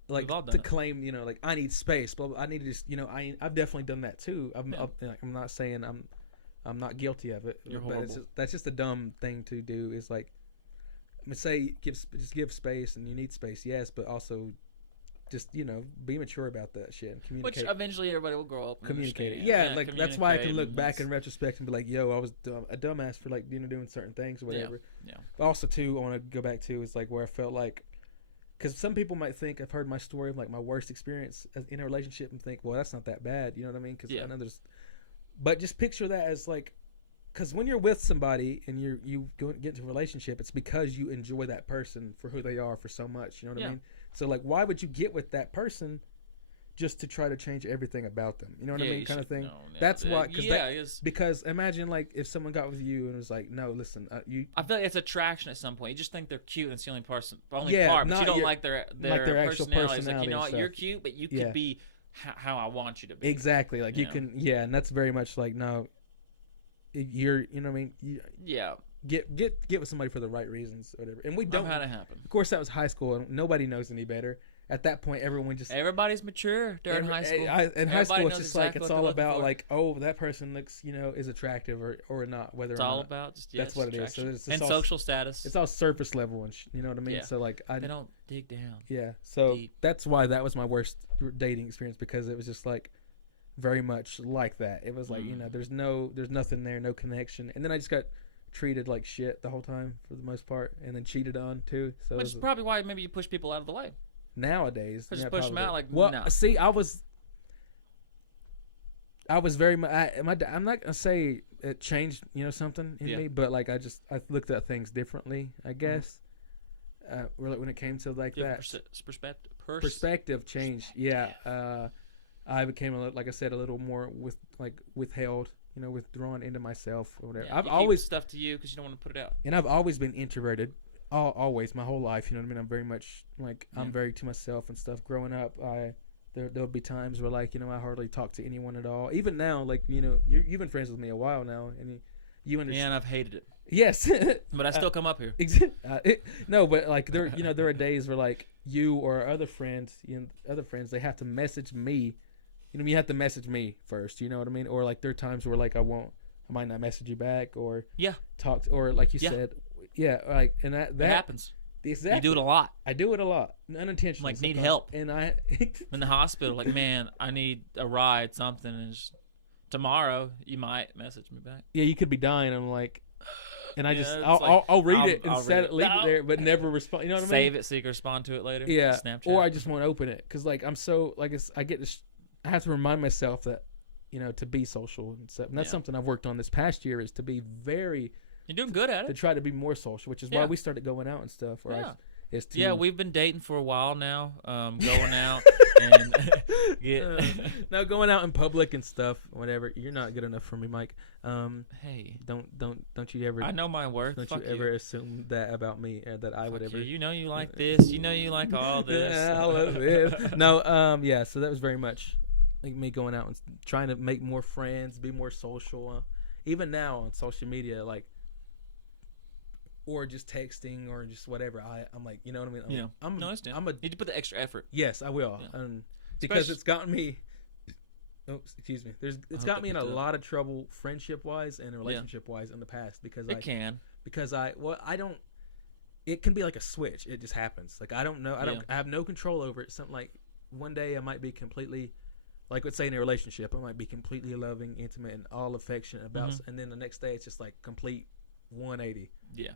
like to claim, like I need space. Blah, blah, I need to just, I've definitely done that too. I'm not saying I'm not guilty of it. You're horrible. That's just a dumb thing to do. Is like, say just give space, and you need space, yes, but also. Just be mature about that shit and communicate. Which eventually everybody will grow up. And communicate. Like that's why I can look back in retrospect and be like, "Yo, I was a dumbass for like doing certain things or whatever." Yeah. But also too, I want to go back to is like where I felt like, because some people might think I've heard my story of like my worst experience in a relationship and think, well, that's not that bad. You know what I mean? Because I know but just picture that as like, because when you're with somebody and you get into a relationship, it's because you enjoy that person for who they are for so much. You know what I mean? So, like, why would you get with that person just to try to change everything about them? You know what I mean? Kind of thing. That's why. Because imagine, like, if someone got with you and was like, no, listen, I feel like it's attraction at some point. You just think they're cute and it's the only part, but you don't like their actual personality. It's like, you know what, you're cute, but you could be how I want you to be. Exactly. Like, you can, and that's very much like, no, you know what I mean? Get with somebody for the right reasons or whatever. And we don't. I've had it happen. Of course, that was high school, and nobody knows any better. At that point, everybody's mature during high school. In high school, it's just like it's all about like, oh, that person looks, is attractive or not. Whether it's or all not. About that's what it is. So it's and all, social status. It's all surface level, and you know what I mean. Yeah. So like, they don't dig down. Yeah. So deep. That's why that was my worst dating experience, because it was just like very much like that. It was like there's nothing there, no connection, and then I just got treated like shit the whole time for the most part, and then cheated on too. So which is probably why maybe you push people out of the way nowadays. Just push them out. Like, see, I was very much. I'm not gonna say it changed, something in me, but like I looked at things differently, I guess. Really, when it came to like that perspective change, I became like I said, a little more withheld. Withdrawn into myself or whatever. I've always keep stuff to you because you don't want to put it out. And I've always been introverted, always my whole life. You know what I mean? I'm very much like I'm very to myself and stuff. Growing up, there'll be times where like I hardly talk to anyone at all. Even now, like you've been friends with me a while now, and you understand. Yeah, and I've hated it. Yes, but I still come up here. No, but like there are days where like you or other friends, they have to message me. You have to message me first, you know what I mean? Or like there are times where like I might not message you back or talk or like you said, like and that happens. Exactly. You do it a lot. I do it a lot, unintentionally. Like need help, and I in the hospital. Like, man, I need a ride, something. And just, tomorrow you might message me back. Yeah, you could be dying. I'm like, and I'll read it and leave it there, but never respond. You know what I mean? Save it so you can respond to it later. Yeah, Snapchat. Or I just won't open it because like I'm so like I get this. I have to remind myself that, to be social and stuff. And that's something I've worked on this past year is to be very. You're doing good at it. To try to be more social, which is why we started going out and stuff. We've been dating for a while now. Going out and going out in public and stuff, whatever. You're not good enough for me, Mike. Hey, don't you ever? I know my worth. Don't you ever assume that about me or that I would ever? You know you like this. You know you like all this. I love this. No, So that was very much. Like me going out and trying to make more friends, be more social. Even now on social media, like, or just texting or just whatever. I'm like, you know what I mean? I need to put the extra effort. Yes, I will, because it's gotten me. Oh, excuse me. It's got me in a lot of trouble, friendship wise and relationship wise, in the past because I don't. It can be like a switch. It just happens. Like I don't know. I have no control over it. Something like one day I might be completely. Like, let's say in a relationship, I might be completely loving, intimate, and all affection about, and then the next day it's just like complete 180. Yeah.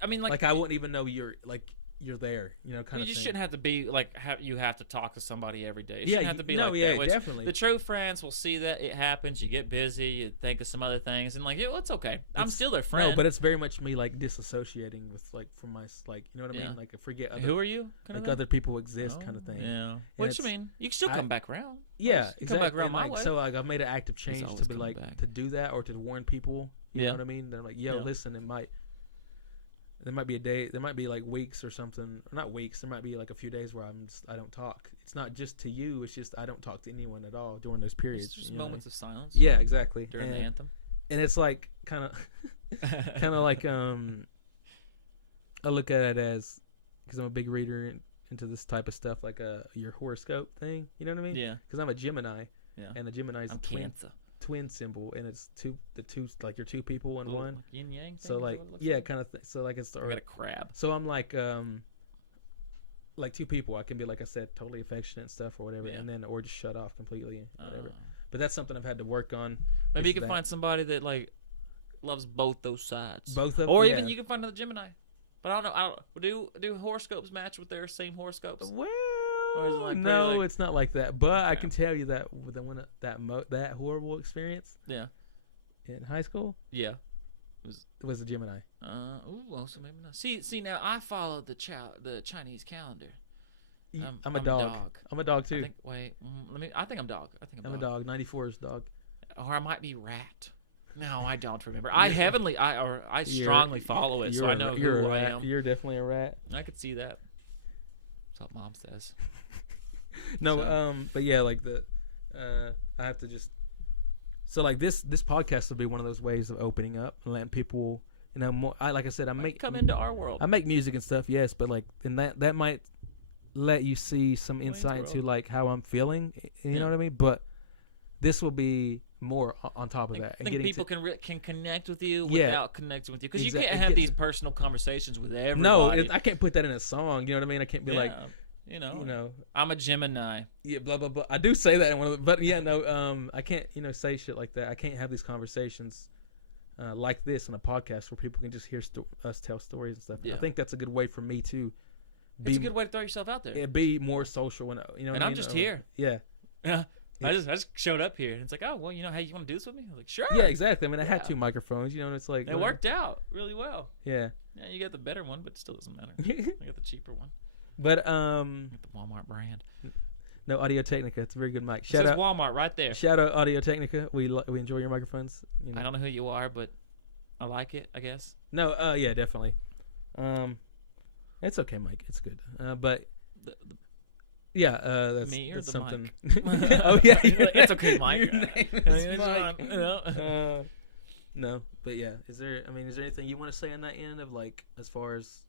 I mean, like I wouldn't even know you're like you're there, kind of. You just thing. shouldn't have to be like you have to talk to somebody every day. It shouldn't have to be that. Definitely. The true friends will see that it happens. You get busy. You think of some other things, and it's okay. I'm still their friend. No, but it's very much me like disassociating with from my you know what I mean? Like I forget. Who are you? Other people exist, kind of thing. Yeah. What you mean? You can still come back around. Yeah, exactly. Come back around my way. So I've made an active change to be to do that or to warn people. You know what I mean? They're like, listen, there might be a day, there might be like weeks or something, or not weeks, there might be like a few days where I don't talk. It's not just to you, it's just I don't talk to anyone at all during those periods. It's just moments of silence. Yeah, exactly. During the anthem. And it's like kind of like I look at it as, because I'm a big reader into this type of stuff, like your horoscope thing, you know what I mean? Yeah. Because I'm a Gemini. Yeah. And a Gemini is a twin symbol, and it's two like you're two people in one. Like yin yang. So like kind of. So like it's. I got a crab. So I'm like two people. I can be, like I said, totally affectionate and stuff or whatever, and then or just shut off completely, whatever. But that's something I've had to work on. Maybe you can find somebody that like loves both those sides. Both of them, or even you can find another Gemini. But I don't know. Do horoscopes match with their same horoscopes? Well. Like no, it's not like that. But I can tell you that that horrible experience. Yeah. In high school. Yeah. It was a Gemini. Well, so maybe not. See, now I follow the Chinese calendar. I'm a dog. I'm a dog too. I think I'm dog. I'm a dog. 94 is dog. Or I might be rat. No, I don't remember. I strongly follow it, so I know who I am. You're definitely a rat. I could see that. That's what Mom says. No, but yeah, like I have to just. So like this podcast will be one of those ways of opening up and letting people, more. Like I said, come into our world. I make music and stuff, yes, but like, and that might let you see some insight into like how I'm feeling. You know what I mean? But this will be more on top of that. I think people can connect with you without connecting with you, because you can't have these personal conversations with everybody. No, I can't put that in a song. You know what I mean? I can't be like. I'm a Gemini. Yeah, blah blah blah. I do say that in one of the, but I can't say shit like that. I can't have these conversations like this on a podcast where people can just hear us tell stories and stuff. Yeah. I think that's a good way for me to it's a good way to throw yourself out there. Yeah, be more social and And I'm just here. Yeah. Yeah. I just showed up here, and it's like, oh well, hey, you want to do this with me? I'm like, sure. Yeah, exactly. I mean, I had 2 microphones, and it's like it worked out really well. Yeah. Yeah, you got the better one, but it still doesn't matter. I got the cheaper one. But the Walmart brand. No, Audio Technica. It's a very good mic. It says Walmart right there. Shout out Audio Technica. We enjoy your microphones. I don't know who you are, but I like it, I guess. No, yeah, definitely. It's okay, Mike. It's good. But that's me or that's the something. Mike? Oh yeah, it's okay, Mike. Your name is Mike. No, but yeah. Is there anything you want to say on that end of like as far as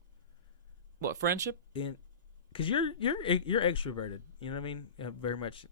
what friendship? Because you're extroverted. You know what I mean? Very much.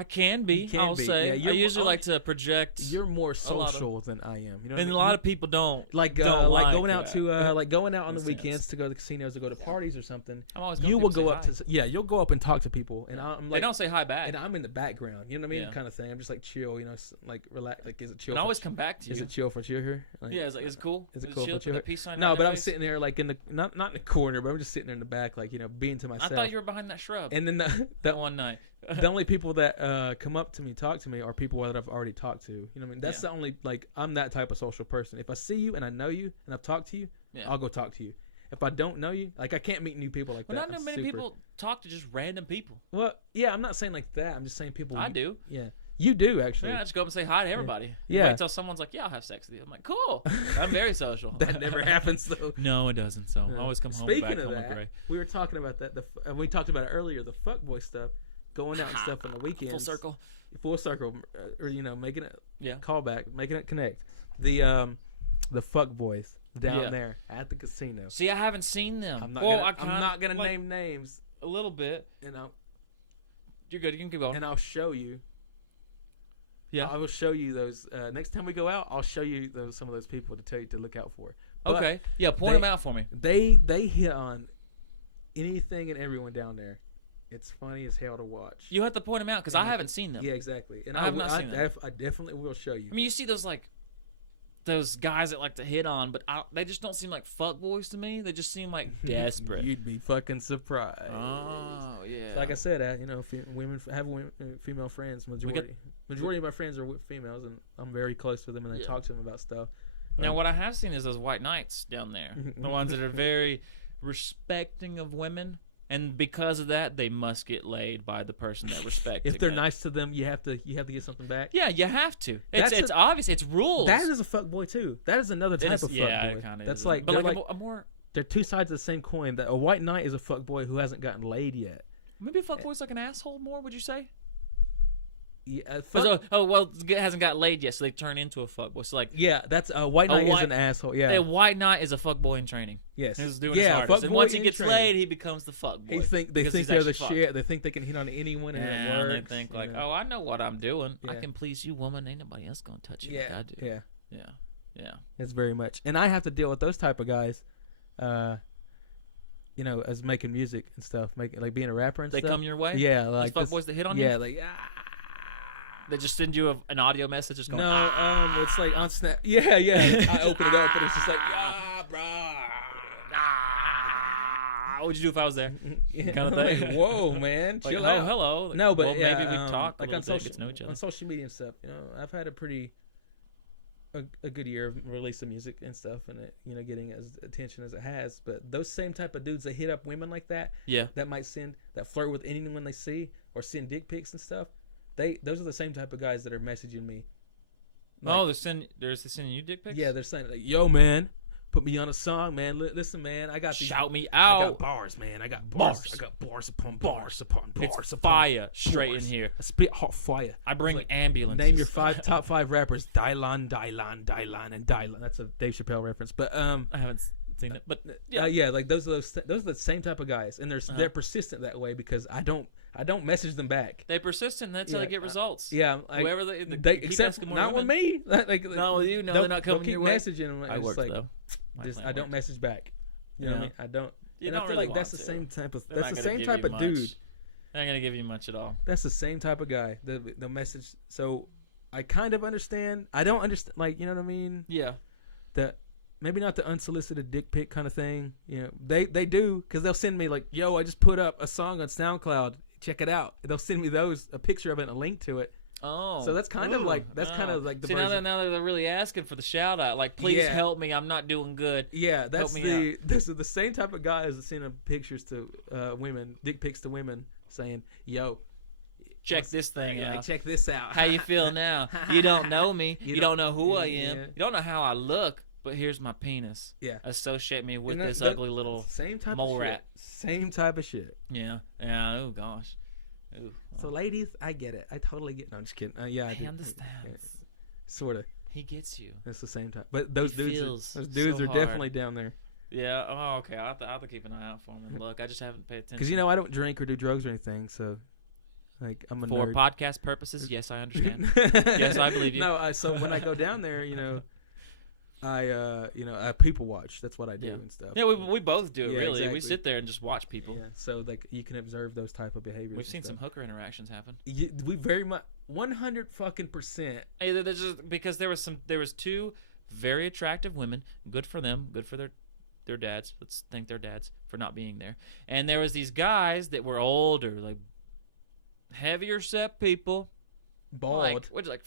I can be. I'll say. Yeah, I usually like to project. You're more social than I am. You know, and a lot of people don't like going out to like going out on the weekends to go to the casinos or go to parties or something. I'm always you will go up to you'll go up and talk to people, and I'm like they don't say hi back, and I'm in the background. You know what I mean? Kind of thing. I'm just like chill. Like relax. Like is it chill? And I always come back to you. Is it chill for chill here? Like, is it cool? Is it cool for chill here? No, but I'm sitting there like in the not in the corner, but I'm just sitting there in the back, like being to myself. I thought you were behind that shrub. And then that one night. The only people that come up to me, talk to me, are people that I've already talked to. You know what I mean? That's the only, like, I'm that type of social person. If I see you and I know you and I've talked to you, I'll go talk to you. If I don't know you, like, I can't meet new people like that. Not many people talk to just random people. Well, yeah, I'm not saying like that. I'm just saying people. I do. Yeah. You do, actually. Yeah, I just go up and say hi to everybody. Yeah. Wait until someone's like, I'll have sex with you. I'm like, cool. I'm very social. That never happens, though. No, it doesn't. So I always come home back home with Grae. We were talking about that. We talked about it earlier, the fuckboy stuff. Going out and stuff on the weekends. Full circle, or making it callback, making it connect. The fuck boys down there at the casino. See, I haven't seen them. I'm not gonna name names. A little bit, you're good. You can keep going, and I'll show you. Yeah, I will show you those next time we go out. I'll show you some of those people to tell you to look out for. Okay, point them out for me. They hit on anything and everyone down there. It's funny as hell to watch. You have to point them out because I haven't seen them. Yeah, exactly. And I have not seen them. I definitely will show you. I mean, you see those like those guys that like to hit on, but they just don't seem like fuckboys to me. They just seem like desperate. You'd be fucking surprised. Oh yeah. So like I said, women have female friends. Majority of my friends are females, and I'm very close with them, and I talk to them about stuff. Now, what I have seen is those white knights down there, the ones that are very respecting of women. And because of that, they must get laid by the person that respects. If they're nice to them, you have to get something back. Yeah, you have to. It's obvious. It's rules. That is a fuckboy too. That is another type of fuckboy. Yeah, it kind of is. That's like, but like a more. They're two sides of the same coin. That a white knight is a fuckboy who hasn't gotten laid yet. Maybe a fuckboy's like an asshole more. Would you say? Yeah. It hasn't got laid yet, so they turn into a fuckboy. So like, that's a white knight is an asshole. Yeah, a white knight is a fuckboy in training. Yes, he's doing his hardest. And once he gets laid, he becomes the fuckboy. They think they're the shit. They think they can hit on anyone, and it works. And they think like, oh, I know what I'm doing. I can please you, woman. Ain't nobody else gonna touch you like I do. Yeah. It's very much, and I have to deal with those type of guys. As making music and stuff, like being a rapper and stuff. They come your way. Yeah, like fuckboys that hit on you. Yeah, like They just send you an audio message just going, it's like on Snap. Yeah. I open it up and it's just like, bro. What would you do if I was there? Kind of thing. Like, whoa, man. Like, chill out. Hello. No, but maybe we talk like on social, get to know each other. On social media and stuff, I've had a good year of releasing music and stuff, and it, getting as attention as it has. But those same type of dudes that hit up women like that, that might flirt with anyone they see or send dick pics and stuff. Those are the same type of guys that are messaging me. Like, they're sending you dick pics? Yeah, they're saying like, "Yo, man, put me on a song, man. Listen, man, I got these, shout me out. I got bars, man. I got bars. I got bars upon bars upon bars. It's fire straight in here. I spit hot fire. I bring ambulances. Name your top 5 rappers. Dylan, and Dylan. That's a Dave Chappelle reference, but I haven't seen it, but like those are the same type of guys, and they're persistent that way because I don't message them back. They persistent. That's how they get results. Yeah, whoever they except not with me. Like no, you know they're not coming keep your way. messaging them. I work though. I don't message back. You know what I mean? I don't. You and don't I feel really like that's the to. same type of. They're That's the same type of dude. They're not gonna give you much at all. That's the same type of guy. The message. So I kind of understand. I don't understand. Like, you know what I mean? Yeah. That. Maybe not the unsolicited dick pic kind of thing. They do, because they'll send me like, yo, I just put up a song on SoundCloud. Check it out. They'll send me a picture of it and a link to it. Oh. So that's kind of like the See, version. now they're really asking for the shout out. Like, please help me. I'm not doing good. Yeah, that's the same type of guys that send pictures to women, dick pics to women, saying, yo, check this thing out. Like, check this out. How you feel now? You don't know me. You don't know who I am. You don't know how I look. But here's my penis. Yeah. Associate me with this ugly little mole rat. Same type of shit. Yeah. Yeah. Oh, gosh. Ooh. So, ladies, I get it. I totally get it. No, I'm just kidding. I understand. Sort of. He gets you. It's the same type. But those dudes are definitely down there. Yeah. Oh, okay. I'll have to keep an eye out for him and look. I just haven't paid attention. Because, I don't drink or do drugs or anything, so... Like, I'm a For nerd. podcast purposes, yes, I understand. Yes, I believe you. No, so when I go down there, I people watch. That's what I do and stuff. Yeah, we both do it, really. Exactly. We sit there and just watch people. Yeah, so like you can observe those type of behaviors. We've seen some hooker interactions happen. We very much 100%. Hey, there's just because there was 2 very attractive women. Good for them. Good for their dads. Let's thank their dads for not being there. And there was these guys that were older, like heavier set people. Bald. Like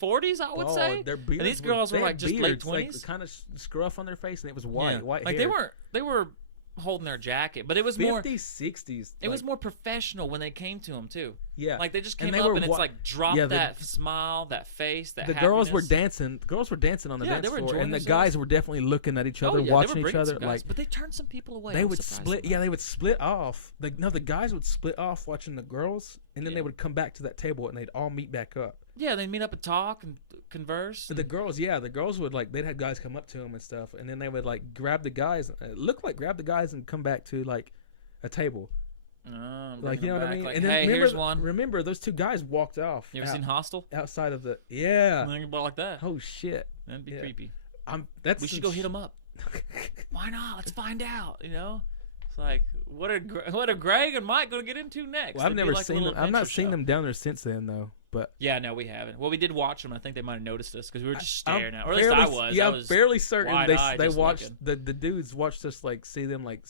40s, I would say. Their beards and these girls were like just late 20s. Like kind of scruff on their face, and it was white. Like hair. they were holding their jacket, but it was 50s, more 60s. It was more professional when they came to him too. Yeah, like they just came up and it's like drop that smile, that face, that. The girls were dancing. The girls were dancing on the dance floor, and the guys were definitely looking at each other, watching each other. But they turned some people away. They would split. Yeah, they would split off. The guys would split off watching the girls, and then they would come back to that table, and they'd all meet back up. Yeah, they'd meet up and talk and converse. The girls would like, they'd have guys come up to them and stuff, and then they would like grab the guys, grab the guys and come back to like a table. Like, you know what I mean? Like, and then here's one. Remember, those 2 guys walked off. You ever seen Hostel? Outside of the yeah. Think about like that. Oh shit, that'd be creepy. We should go hit them up. Why not? Let's find out. It's like, what are Greg and Mike going to get into next? Well, I've never like seen them. I've not seen them down there since then, though. But yeah, no, we haven't. Well, we did watch them. I think they might have noticed us because we were just staring at, or at least I was. Yeah, I was fairly certain they watched looking. the dudes watched us like see them like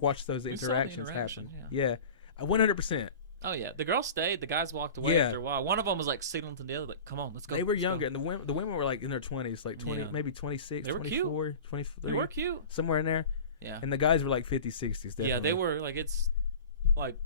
watch those interactions happen. Yeah, 100%. Oh yeah, the girls stayed. The guys walked away after a while. One of them was like signaling to the other, like, "Come on, let's go." They were younger, and the women were like in their 20s, like 20, maybe 26, they were 24, cute. 23. They were cute, somewhere in there. Yeah, and the guys were like 50s, 60s. Definitely. Yeah, they were like it's like.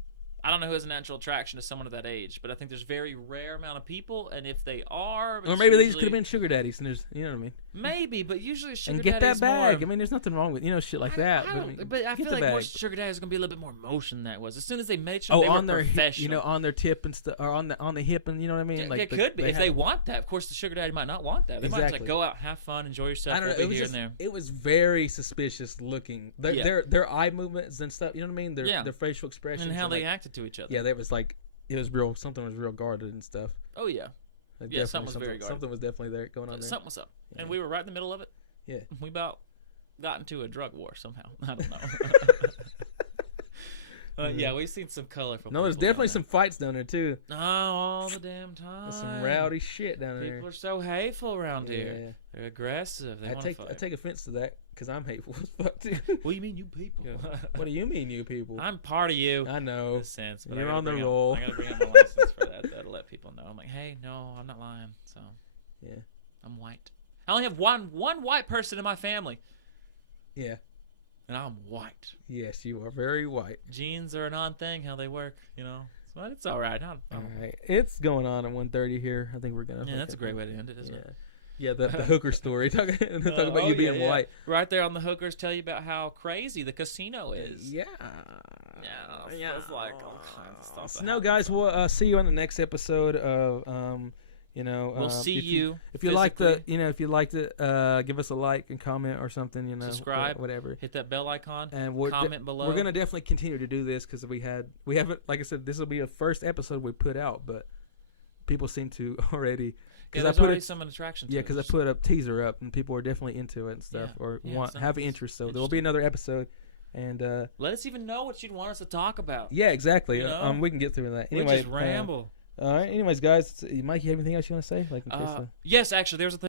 I don't know who has a natural attraction to someone of that age, but I think there's a very rare amount of people, and if they are, or maybe they just could have been sugar daddies, and there's, you know what I mean? Maybe, but usually a sugar and get that bag. More, I mean, there's nothing wrong with shit like that. But I feel like most sugar daddies are gonna be a little bit more emotion than that was. As soon as they met each other, they on were their professional. on their tip and stuff, or on the hip, and you know what I mean? Yeah, like it could be if they want that. Of course, the sugar daddy might not want that. They might just like go out, have fun, enjoy yourself. I don't know. It was just, it was very suspicious looking. Their eye movements and stuff. You know what I mean? Their facial expressions and how they acted to each other. Yeah, that was like. It was real. Something was real guarded and stuff. Oh yeah, something was very guarded. Something was definitely there going on there. Something was up, and we were right in the middle of it. Yeah, we about got into a drug war somehow. I don't know. Yeah, we've seen some colorful. No, there's definitely some fights down there too. Oh, all the damn time. There's some rowdy shit down there. People are so hateful around here. They're aggressive. They I take offense to that because I'm hateful as fuck too. What do you mean, you people? What do you mean, you people? I'm part of you. I know. In a sense, but you're on the roll. I gotta bring up my license for that. That'll let people know. I'm like, hey, no, I'm not lying. So, yeah, I'm white. I only have one white person in my family. Yeah. And I'm white. Yes, you are very white. Genes are a non-thing, how they work, you know. So it's all right. All right. It's going on at 1:30 here. I think we're going to... Yeah, that's a great way to end it, isn't it? Yeah, the hooker story. Talk about you being white. Right there on the hookers tell you about how crazy the casino is. Yeah. Yeah. It's like all kinds of stuff. So now, guys, we'll see you on the next episode of... we'll see you. If you liked it, give us a like and comment or something. Subscribe, whatever. Hit that bell icon and comment below. We're gonna definitely continue to do this because we haven't, like I said, this will be a first episode we put out, but people seem to already. There's already some attraction. Yeah, because I put a teaser up and people are definitely into it and stuff, have interest. So there will be another episode. And let us even know what you'd want us to talk about. Yeah, exactly. We can get through that. Anyway, just ramble. All right. Anyways, guys, Mike, you have anything else you want to say? Yes, actually, there's a thing.